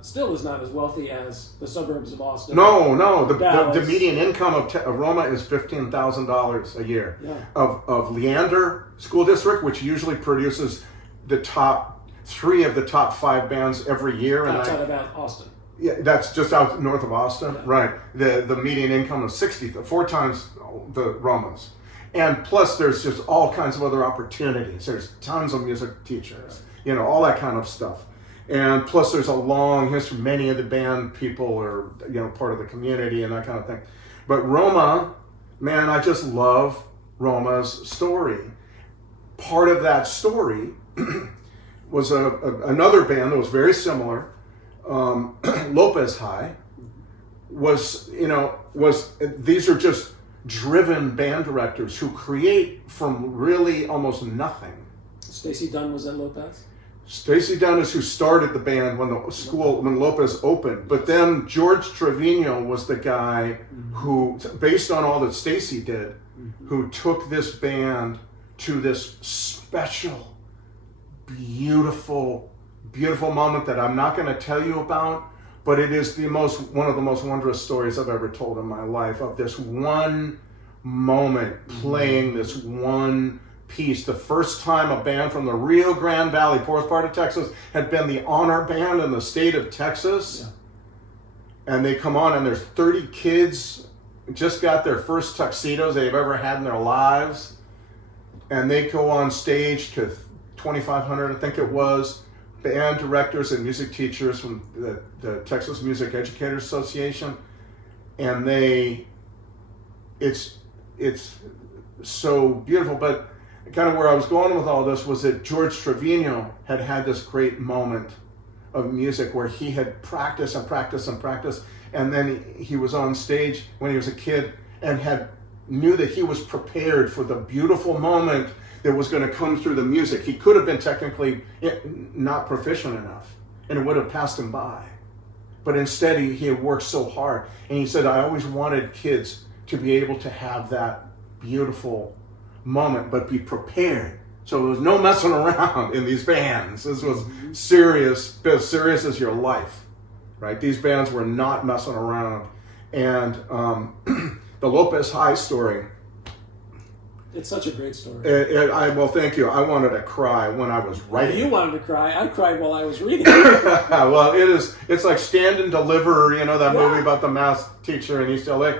still is not as wealthy as the suburbs of Austin. No. The median income of Roma is $15,000 a year. Yeah. Of Leander School District, which usually produces the top 3 of the top 5 bands every year. Outside of Austin. Yeah, that's just out north of Austin, yeah. Right. The median income is 4 times the Romans. And plus there's just all kinds of other opportunities. There's tons of music teachers, all that kind of stuff. And plus there's a long history. Many of the band people are, part of the community and that kind of thing. But Roma, man, I just love Roma's story. Part of that story was another band that was very similar. Lopez High these are just driven band directors who create from really almost nothing. Stacy Dunn was at Lopez? Stacy Dunn is who started the band when Lopez opened. But then George Trevino was the guy who, based on all that Stacy did, who took this band to this special, beautiful moment that I'm not going to tell you about, but it is one of the most wondrous stories I've ever told in my life, of this one moment playing this one piece. The first time a band from the Rio Grande Valley, poorest part of Texas, had been the honor band in the state of Texas. Yeah. And they come on and there's 30 kids, just got their first tuxedos they've ever had in their lives. And they go on stage to 2,500, I think it was, band directors and music teachers from the Texas Music Educators Association, and it's so beautiful. But kind of where I was going with all this was that George Trevino had this great moment of music where he had practiced, and then he was on stage when he was a kid and knew that he was prepared for the beautiful moment that was going to come through the music. He could have been technically not proficient enough, and it would have passed him by. But instead, he had worked so hard. And he said, I always wanted kids to be able to have that beautiful moment, but be prepared. So there was no messing around in these bands. This was serious, as serious as your life, right? These bands were not messing around. And the Lopez High story, it's such a great story. Well, thank you. I wanted to cry when I was writing. You wanted to cry. I cried while I was reading. Well, it's like Stand and Deliver, that movie about the math teacher in East LA.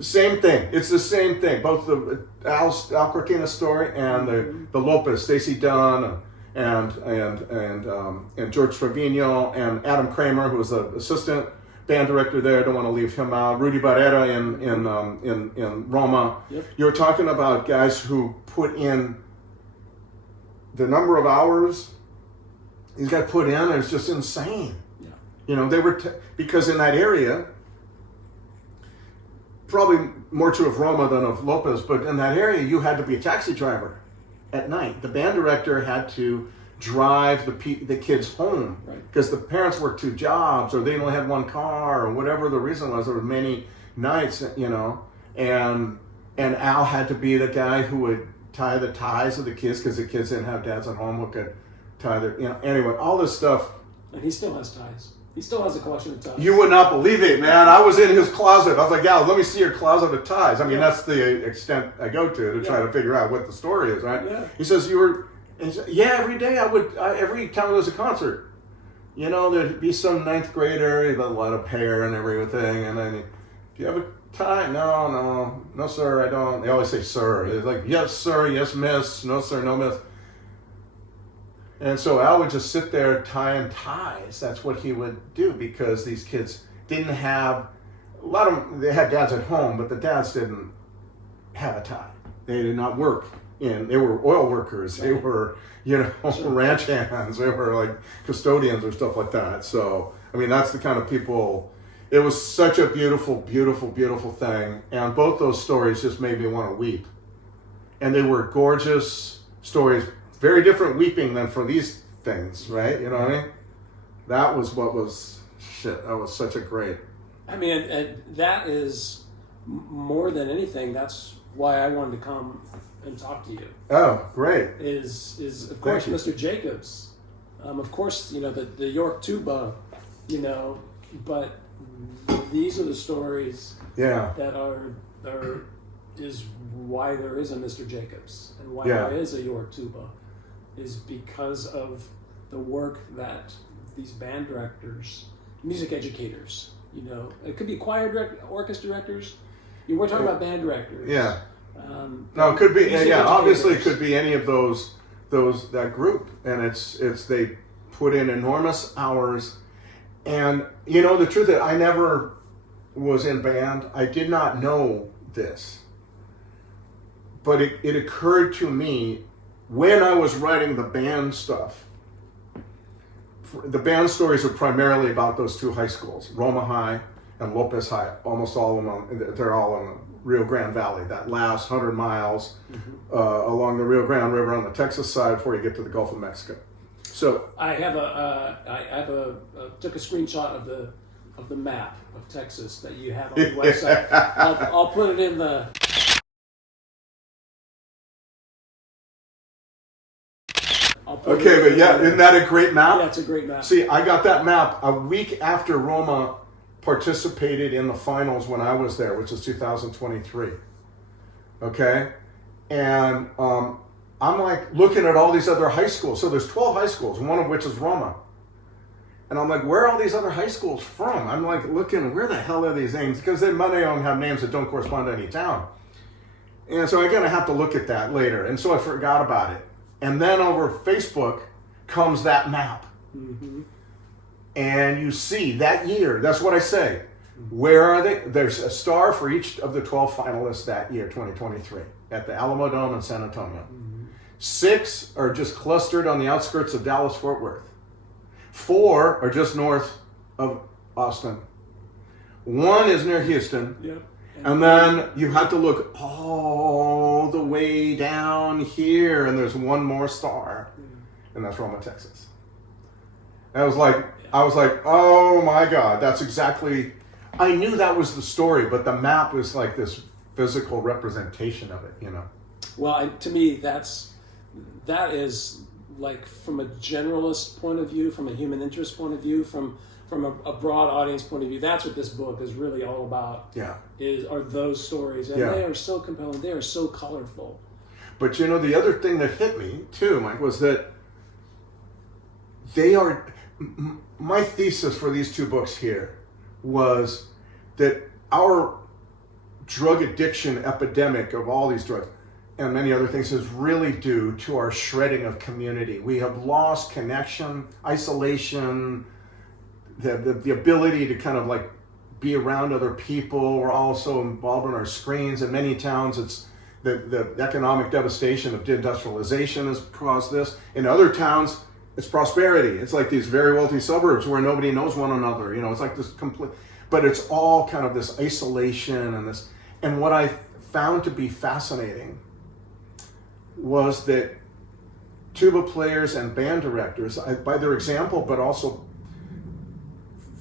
Same thing. It's the same thing. Both the Al Cortina story and the Lopez, Stacy Dunn and George Trevino and Adam Kramer, who was the assistant band director there. I don't want to leave him out. Rudy Barrera in Roma. Yep. You're talking about guys who put in the number of hours these guys put in. It's just insane. Yeah. They were because in that area, probably more true of Roma than of Lopez, but in that area you had to be a taxi driver at night. The band director had to drive the kids home because the parents worked 2 jobs or they only had 1 car or whatever the reason was. There were many nights, and Al had to be the guy who would tie the ties of the kids because the kids didn't have dads at home who could tie their, anyway, all this stuff. And he still has ties. He still has a collection of ties. You would not believe it, man. I was in his closet. I was like, yeah, let me see your closet of ties. I mean, that's the extent I go to try to figure out what the story is, right? Yeah. He says, every day every time there was a concert, there'd be some 9th grader, with a lot of hair and everything, and then, do you have a tie? No, sir, I don't. They always say, sir. They're like, yes, sir, yes, miss, no, sir, no, miss. And so Al would just sit there tying ties. That's what he would do because these kids didn't have, a lot of them, they had dads at home, but the dads didn't have a tie. They did not work. They were oil workers. They were, ranch hands. They were like custodians or stuff like that. So, I mean, that's the kind of people. It was such a beautiful, beautiful, beautiful thing. And both those stories just made me want to weep. And they were gorgeous stories. Very different weeping than for these things, right? You know what I mean? That was what was, that was such a great. I mean, and that is more than anything, that's why I wanted to come and talk to you. Oh, great. Is of course Mr. Jacobs. Of course, the York tuba, but these are the stories that is why there is a Mr. Jacobs and why there is a York tuba, is because of the work that these band directors, music educators, it could be choir orchestra directors. We're talking about band directors. Yeah. No, it could be. Yeah, obviously, it could be any of that group, and it's they put in enormous hours, and the truth is, I never was in band. I did not know this, but it occurred to me when I was writing the band stuff. The band stories are primarily about those two high schools, Roma High and Lopez High. Almost all of them, they're all in the Rio Grande Valley, that last 100 miles along the Rio Grande River on the Texas side before you get to the Gulf of Mexico. So I took a screenshot of the map of Texas that you have on the website. I'll put it in the. Okay, but isn't that a great map? Yeah, it's a great map. See, I got that map a week after Roma participated in the finals when I was there, which is 2023. Okay? And I'm like looking at all these other high schools. So there's 12 high schools, one of which is Roma. And I'm like, where are all these other high schools from? I'm like looking, where the hell are these names? Because many of them have names that don't correspond to any town. And so again, I have to look at that later. And so I forgot about it. And then over Facebook comes that map. Mm-hmm. And you see that year, that's what I say. Where are they? There's a star for each of the 12 finalists that year, 2023, at the Alamo Dome in San Antonio. Mm-hmm. 6 are just clustered on the outskirts of Dallas-Fort Worth. 4 are just north of Austin. 1 is near Houston. Yep. And then you have to look all the way down here, and there's one more star, and that's Roma, Texas. And I was like, oh my God, that's exactly. I knew that was the story, but the map was like this physical representation of it, Well, to me, that is like from a generalist point of view, from a human interest point of view, from a broad audience point of view, that's what this book is really all about. Yeah, are those stories, and they are so compelling. They are so colorful. But the other thing that hit me too, Mike, was that they are. My thesis for these 2 books here was that our drug addiction epidemic of all these drugs and many other things is really due to our shredding of community. We have lost connection, isolation, the ability to kind of like be around other people. We're also involved in our screens. In many towns, it's the economic devastation of deindustrialization has caused this. In other towns, it's prosperity. It's like these very wealthy suburbs where nobody knows one another. It's like this complete, but it's all kind of this isolation and this. And what I found to be fascinating was that tuba players and band directors, by their example, but also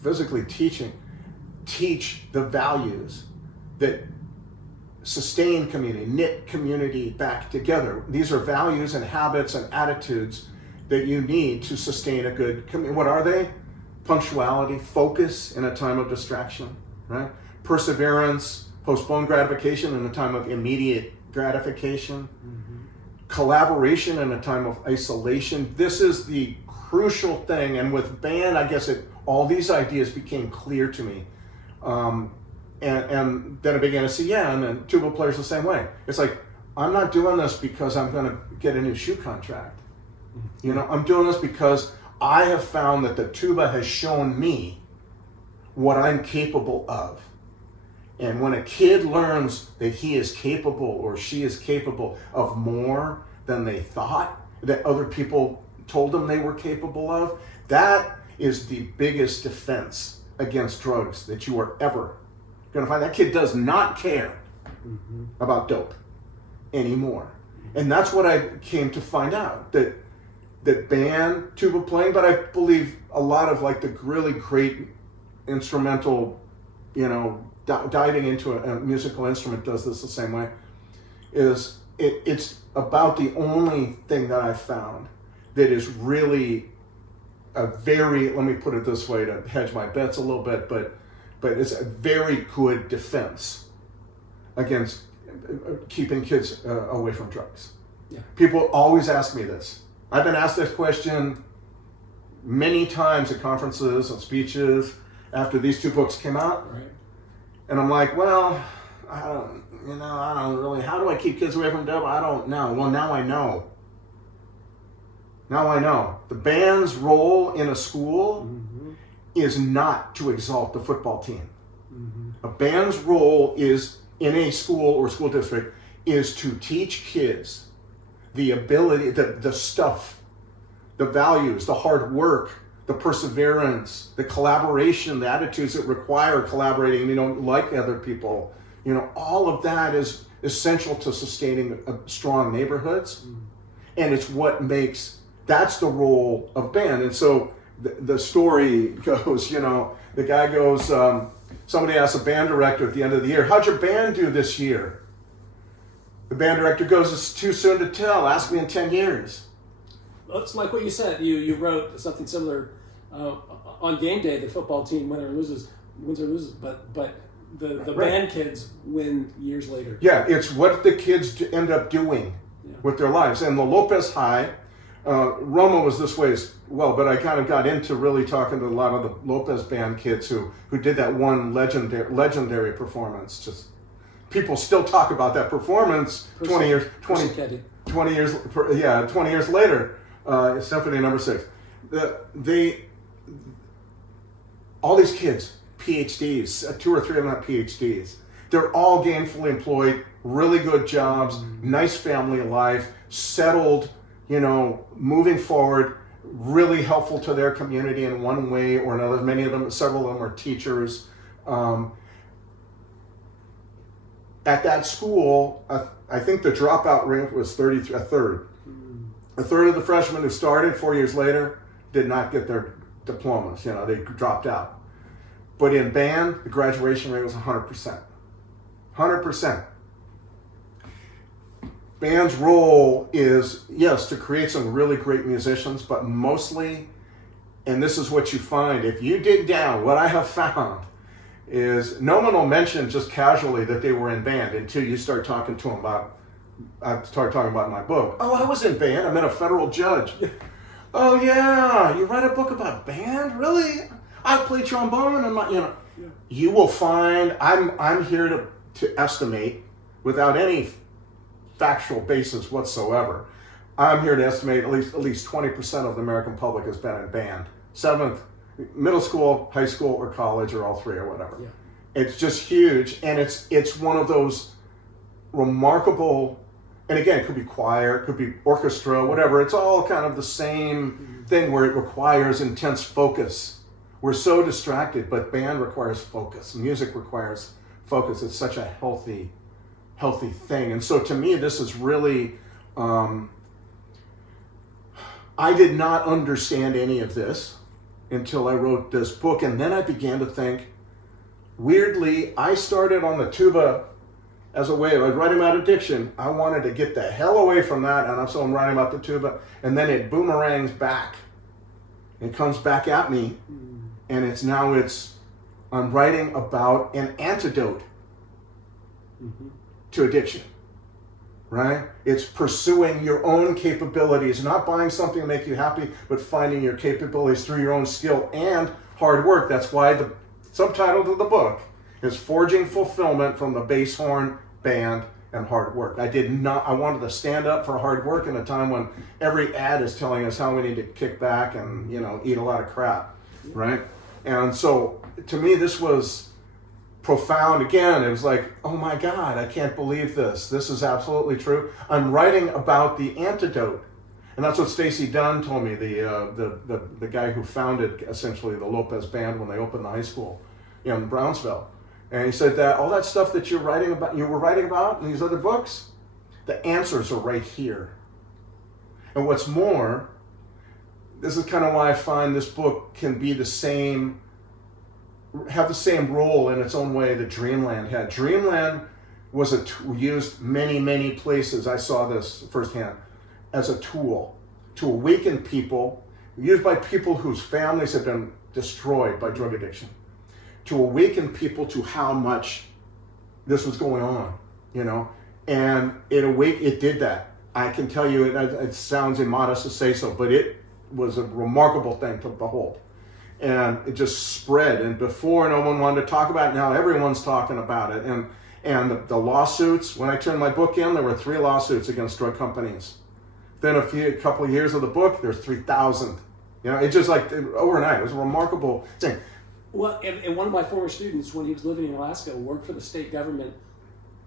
physically teach the values that sustain community, knit community back together. These are values and habits and attitudes that you need to sustain a good community. What are they? Punctuality, focus in a time of distraction, right? Perseverance, postponed gratification in a time of immediate gratification. Mm-hmm. Collaboration in a time of isolation. This is the crucial thing. And with band, I guess all these ideas became clear to me. And then I began to see, and then tuba players the same way. It's like, I'm not doing this because I'm going to get a new shoe contract. I'm doing this because I have found that the tuba has shown me what I'm capable of. And when a kid learns that he is capable or she is capable of more than they thought, that other people told them they were capable of, that is the biggest defense against drugs that you are ever going to find. That kid does not care about dope anymore. And that's what I came to find out, that band, tuba playing, but I believe a lot of like the really great instrumental, diving into a musical instrument does this the same way. is it's about the only thing that I've found that is really a very, let me put it this way to hedge my bets a little bit, but it's a very good defense against keeping kids away from drugs. Yeah. People always ask me this. I've been asked this question many times at conferences and speeches after these two books came out. Right. And I'm like, well, I don't really, how do I keep kids away from dope? I don't know. Well, now I know. Now I know. The band's role in a school is not to exalt the football team. A band's role is in a school or school district is to teach kids the ability, the stuff, the values, the hard work, the perseverance, the collaboration, the attitudes that require collaborating, like other people. All of that is essential to sustaining strong neighborhoods. And it's what makes, that's the role of band. And so the story goes, the guy goes, somebody asks a band director at the end of the year, how'd your band do this year? The band director goes, it's too soon to tell. Ask me in 10 years. Well, it's like what you said. You wrote something similar on game day. The football team wins or loses, but the Right. band kids win years later. Yeah, it's what the kids end up doing with their lives. And the Lopez High, Roma was this way as well, but I kind of got into really talking to a lot of the Lopez band kids who did that one legendary performance. Just people still talk about that performance 20 years later. Symphony number 6. All these kids, PhDs, 2 or 3 of them have PhDs. They're all gainfully employed, really good jobs, nice family life, settled, moving forward, really helpful to their community in one way or another. Several of them are teachers. At that school, I think the dropout rate was a third. A third of the freshmen who started 4 years later did not get their diplomas. They dropped out. But in band, the graduation rate was 100%. 100%. Band's role is, yes, to create some really great musicians, but mostly, and this is what you find, if you dig down, what I have found is no one will mention just casually that they were in band until you start talking to them about, I started talking about my book. Oh, I was in band. I met a federal judge. Oh yeah, you write a book about band? Really? I play trombone and you will find, I'm here to estimate without any factual basis whatsoever. I'm here to estimate at least 20% of the American public has been in band. Middle school, high school, or college, or all three, or whatever. Yeah. It's just huge, and it's one of those remarkable, and again, it could be choir, it could be orchestra, whatever. It's all kind of the same thing where it requires intense focus. We're so distracted, but band requires focus. Music requires focus. It's such a healthy thing. And so to me, this is really, I did not understand any of this until I wrote this book. And then I began to think, weirdly, I started on the tuba as a way of writing about addiction. I wanted to get the hell away from that. And so I'm writing about the tuba. And then it boomerangs back. It comes back at me. And I'm writing about an antidote to addiction, right? It's pursuing your own capabilities, not buying something to make you happy, but finding your capabilities through your own skill and hard work. That's why the subtitle of the book is Forging Fulfillment from the Bass Horn, Band, and Hard Work. I wanted to stand up for hard work in a time when every ad is telling us how we need to kick back and, eat a lot of crap, right? And so to me, this was profound. Again, it was like, oh my God, I can't believe this. This is absolutely true. I'm writing about the antidote. And that's what Stacy Dunn told me, the guy who founded essentially the Lopez Band when they opened the high school in Brownsville. And he said that all that stuff that you were writing about in these other books, the answers are right here. And what's more, this is kind of why I find this book can be have the same role in its own way that Dreamland had. Dreamland was used many places. I saw this firsthand as a tool to awaken people, used by people whose families have been destroyed by drug addiction, to awaken people to how much this was going on, you know, and it did that. I can tell you, it sounds immodest to say so, but it was a remarkable thing to behold. And it just spread. And before, no one wanted to talk about it. Now everyone's talking about it. And the lawsuits, when I turned my book in, there were 3 lawsuits against drug companies. Then a couple of years of the book, there's 3,000. You know, it just like overnight. It was a remarkable thing. Well, and one of my former students, when he was living in Alaska, worked for the state government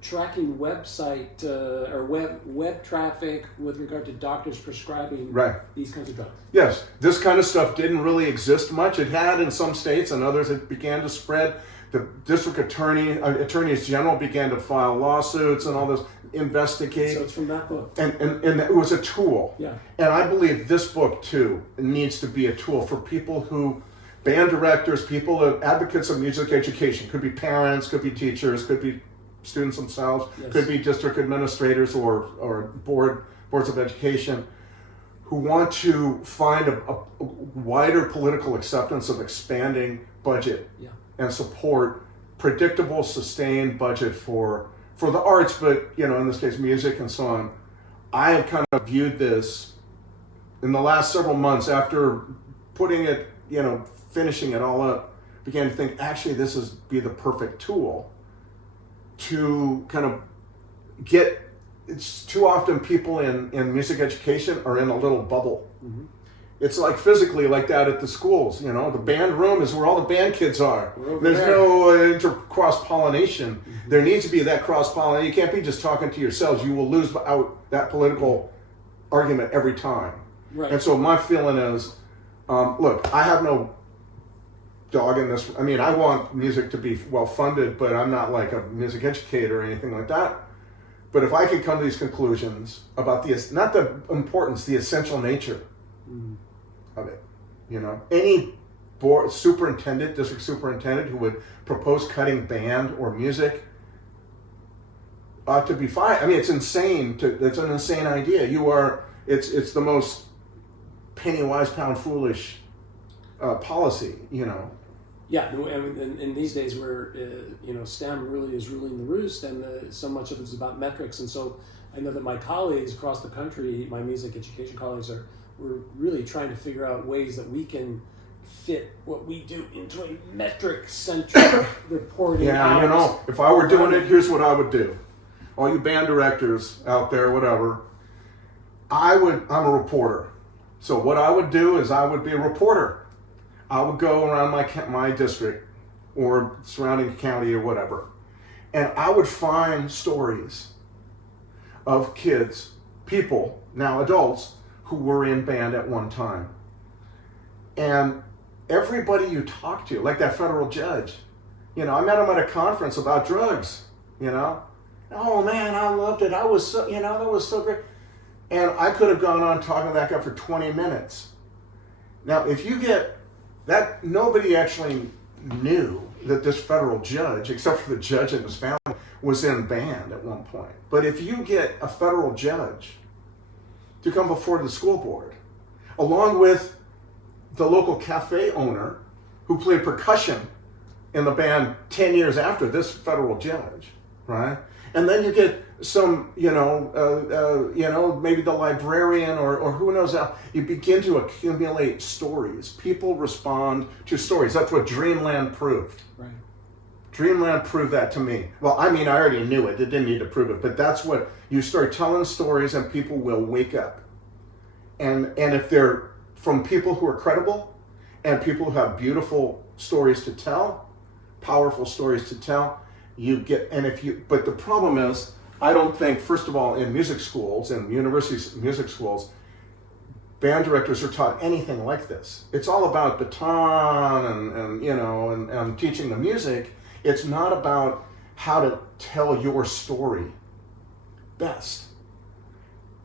tracking website or web traffic with regard to doctors prescribing these kinds of drugs. Yes, this kind of stuff didn't really exist much. It had in some states, and others it began to spread. The district attorneys general began to file lawsuits and all this, investigate. So it's from that book. And it was a tool. Yeah. And I believe this book too needs to be a tool for people who, band directors, people, advocates of music education, could be parents, could be teachers, could be students themselves, could be district administrators or boards of education, who want to find a wider political acceptance of expanding budget and support predictable, sustained budget for the arts, but you know, in this case, music and so on. I have kind of viewed this in the last several months after putting it, you know, finishing it all up, began to think actually this is be the perfect tool to kind of get. It's too often people in music education are in a little bubble. Mm-hmm. It's like physically like that at the schools, you know, the band room is where all the band kids are. There's no cross-pollination. Mm-hmm. There needs to be that cross-pollination. You can't be just talking to yourselves. You will lose out that political argument every time. Right. And so my feeling is, look, I have no dog in this. I mean, I want music to be well-funded, but I'm not like a music educator or anything like that. But if I could come to these conclusions about not the importance, the essential nature of it, you know, any board superintendent, district superintendent who would propose cutting band or music ought to be fined. I mean, it's insane. It's an insane idea. It's the most penny wise, pound foolish policy, you know. Yeah, and these days where STEM really is ruling the roost, and so much of it is about metrics. And so I know that my colleagues across the country, my music education colleagues, we're really trying to figure out ways that we can fit what we do into a metric-centric reporting. Yeah, you know, if I were doing it, here's what I would do. All you band directors out there, whatever, I'm a reporter. So what I would do is I would be a reporter. I would go around my district or surrounding county or whatever, and I would find stories of kids, people, now adults, who were in band at one time. And everybody you talk to, like that federal judge, you know, I met him at a conference about drugs, you know. Oh man, I loved it. I was so, you know, that was so great. And I could have gone on talking to that guy for 20 minutes. Now, if you get that, nobody actually knew that this federal judge, except for the judge and his family, was in band at one point. But if you get a federal judge to come before the school board, along with the local cafe owner who played percussion in the band 10 years after this federal judge, right? And then you get some, maybe the librarian or who knows how, you begin to accumulate stories. People respond to stories. That's what Dreamland proved. Right. Dreamland proved that to me. Well, I mean, I already knew it. It didn't need to prove it. But that's what, you start telling stories and people will wake up. And if they're from people who are credible and people who have beautiful stories to tell, powerful stories to tell, but the problem is, I don't think, first of all, in music schools and universities, music schools, band directors are taught anything like this. It's all about baton and teaching the music. It's not about how to tell your story best.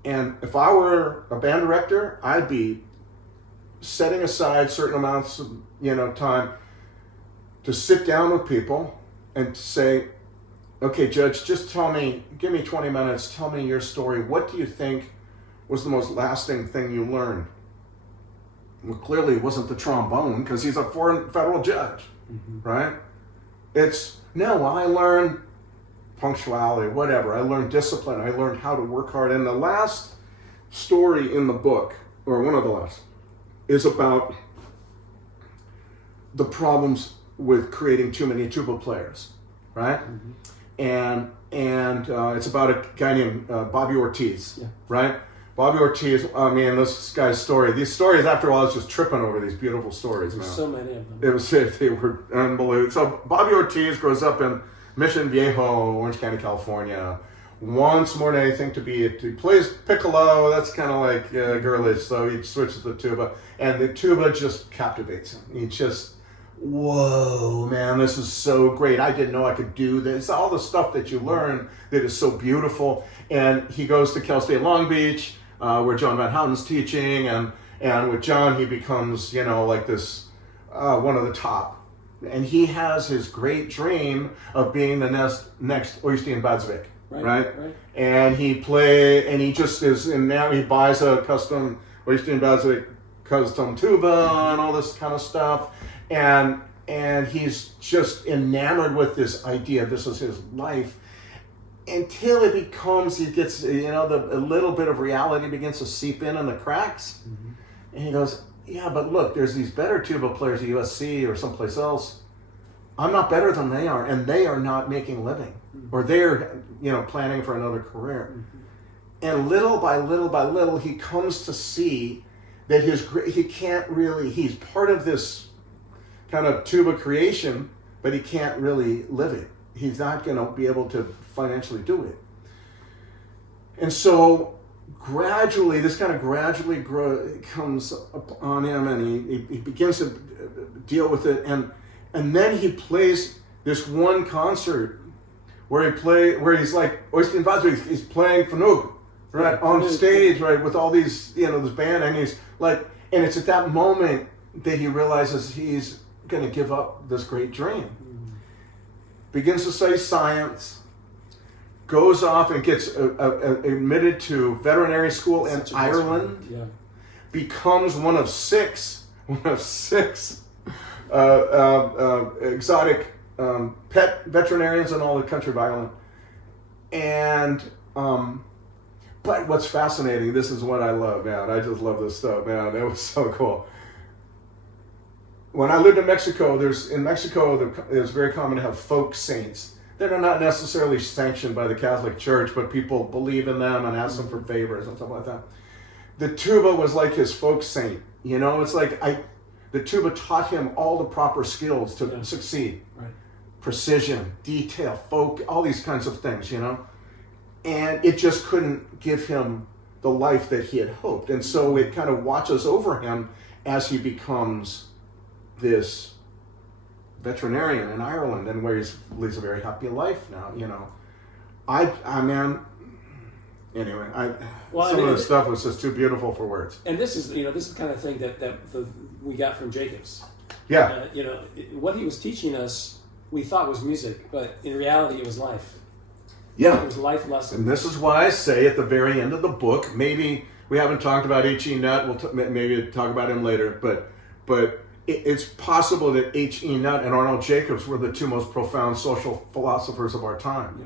And if I were a band director, I'd be setting aside certain amounts of, time to sit down with people and to say, okay, Judge, just give me 20 minutes, tell me your story. What do you think was the most lasting thing you learned? Well, clearly it wasn't the trombone, because he's a foreign federal judge, right? I learned punctuality, whatever. I learned discipline. I learned how to work hard. And the last story in the book, or one of the last, is about the problems with creating too many tuba players, right? And it's about a guy named Bobby Ortiz, right? Bobby Ortiz, I mean, this guy's story. These stories, after a while, I was just tripping over these beautiful stories, man. So many of them. They were unbelievable. So Bobby Ortiz grows up in Mission Viejo, Orange County, California. Wants more than anything he plays piccolo. That's kind of like girlish, so he switches to tuba, and the tuba just captivates him. He just, whoa, man, this is so great. I didn't know I could do this. All the stuff that you learn that is so beautiful. And he goes to Cal State Long Beach, where John Van Houten's teaching, and with John he becomes, like this, one of the top. And he has his great dream of being the next Oystein Badsvik. Right. And he just is, and now he buys a custom Oystein Badsvik custom tuba and all this kind of stuff, and he's just enamored with this idea. This is his life, until he gets, a little bit of reality begins to seep in the cracks, and he goes, yeah, but look, there's these better tuba players at USC or someplace else. I'm not better than they are, and they are not making a living, or they're, planning for another career. And little by little, he comes to see that he's part of this kind of tuba creation, but he can't really live it. He's not going to be able to financially do it. And so this kind of gradually comes on him, and he begins to deal with it. And then he plays this one concert where he's like Oystein Badsvik, he's playing Fanug, right, on stage, right, with all these, this band, and he's like, and it's at that moment that he realizes he's going to give up this great dream. Begins to study science, goes off and gets admitted to veterinary school in Ireland, becomes one of six exotic pet veterinarians in all the country of Ireland. And but what's fascinating, this is what I love, man. I just love this stuff, man. It was so cool. When I lived in Mexico, there's very common to have folk saints that are not necessarily sanctioned by the Catholic Church, but people believe in them and ask them for favors and stuff like that. The tuba was like his folk saint. It's like the tuba taught him all the proper skills to succeed. Right. Precision, detail, folk, all these kinds of things, And it just couldn't give him the life that he had hoped. And so it kind of watches over him as he becomes this veterinarian in Ireland, and where he leads a very happy life now, Some of the stuff was just too beautiful for words. And this is the kind of thing that we got from Jacobs. Yeah. What he was teaching us, we thought was music, but in reality, it was life. Yeah. It was life lessons. And this is why I say at the very end of the book, maybe we haven't talked about H.E. Nutt. We'll maybe talk about him later, but it's possible that H.E. Nutt and Arnold Jacobs were the two most profound social philosophers of our time. Yeah.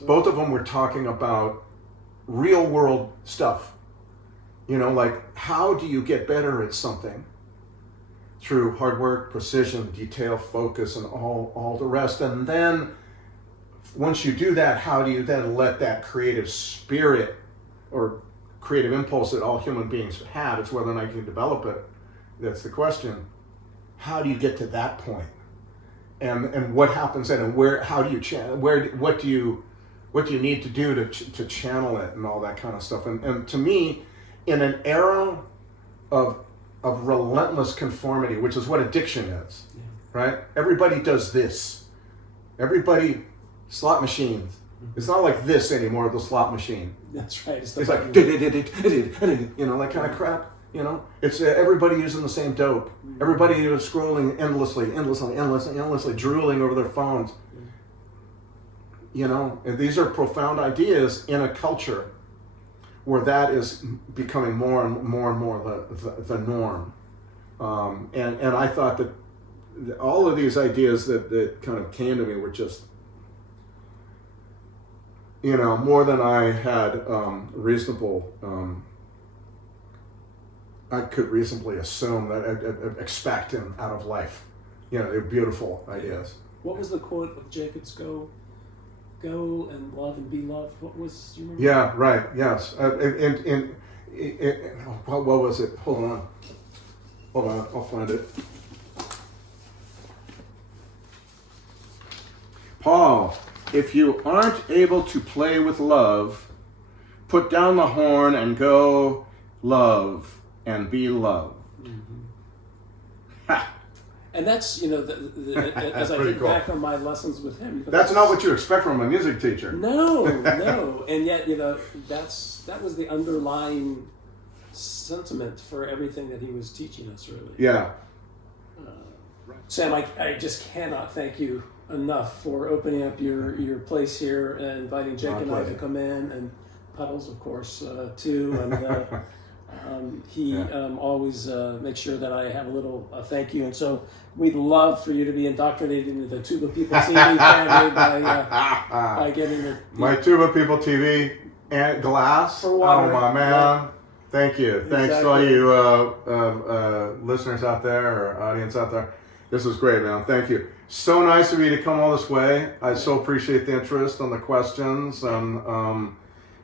Right. Both of them were talking about real world stuff. Like, how do you get better at something? Through hard work, precision, detail, focus, and all the rest. And then once you do that, how do you then let that creative spirit or creative impulse that all human beings have, it's whether or not you can develop it, that's the question. How do you get to that point? And what happens then, and what do you need to do to channel it and all that kind of stuff? And to me, in an era of relentless conformity, which is what addiction is, right? Everybody does this. Everybody, slot machines. It's not like this anymore, the slot machine. That's right. It's like, that kind of crap. It's everybody using the same dope. Everybody scrolling endlessly, drooling over their phones. and these are profound ideas in a culture where that is becoming more and more the norm. And I thought that all of these ideas that kind of came to me were just, more than I had reasonable, I could reasonably assume that expect out of life. They're beautiful ideas. What was the quote of Jacobs? Go and love and be loved. What was? Do you remember? Yeah, right. Yes. What was it? Hold on. I'll find it. Paul, if you aren't able to play with love, put down the horn and go love and be loved. Mm-hmm. Ha! And that's, as I think cool. back on my lessons with him. That's not what you expect from a music teacher. No. And yet, that was the underlying sentiment for everything that he was teaching us, really. Yeah. Sam, I just cannot thank you enough for opening up your place here and inviting Jake and I to come in, and Puddles, of course, too. And he always makes sure that I have a little thank you. And so we'd love for you to be indoctrinated into the Tuba People TV family by getting my Tuba People TV and glass. For water. Oh, my man. Yeah. Thank you. Thanks to all you listeners out there or audience out there. This was great, man. Thank you. So nice of you to come all this way. I so appreciate the interest and the questions. And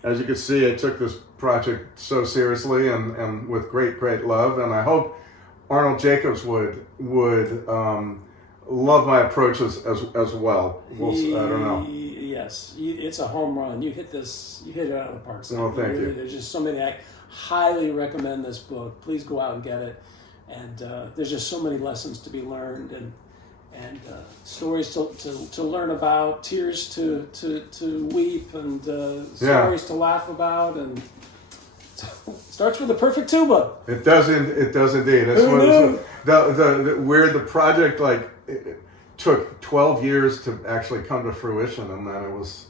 as you can see, I took this project so seriously and with great love. And I hope Arnold Jacobs would love my approach as well. I don't know. Yes, it's a home run. You hit it out of the park. Oh, thank you. There's just so many. I highly recommend this book. Please go out and get it. And there's just so many lessons to be learned, and stories to learn about, tears to weep, and stories to laugh about, and starts with the perfect tuba. It does indeed. That's Who knew? The project it took 12 years to actually come to fruition, and then it was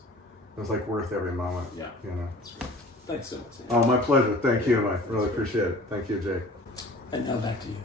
like worth every moment. Yeah. That's great. Thanks so much. Oh, my pleasure. Thank you. I really appreciate it. Thank you, Jake. And now back to you.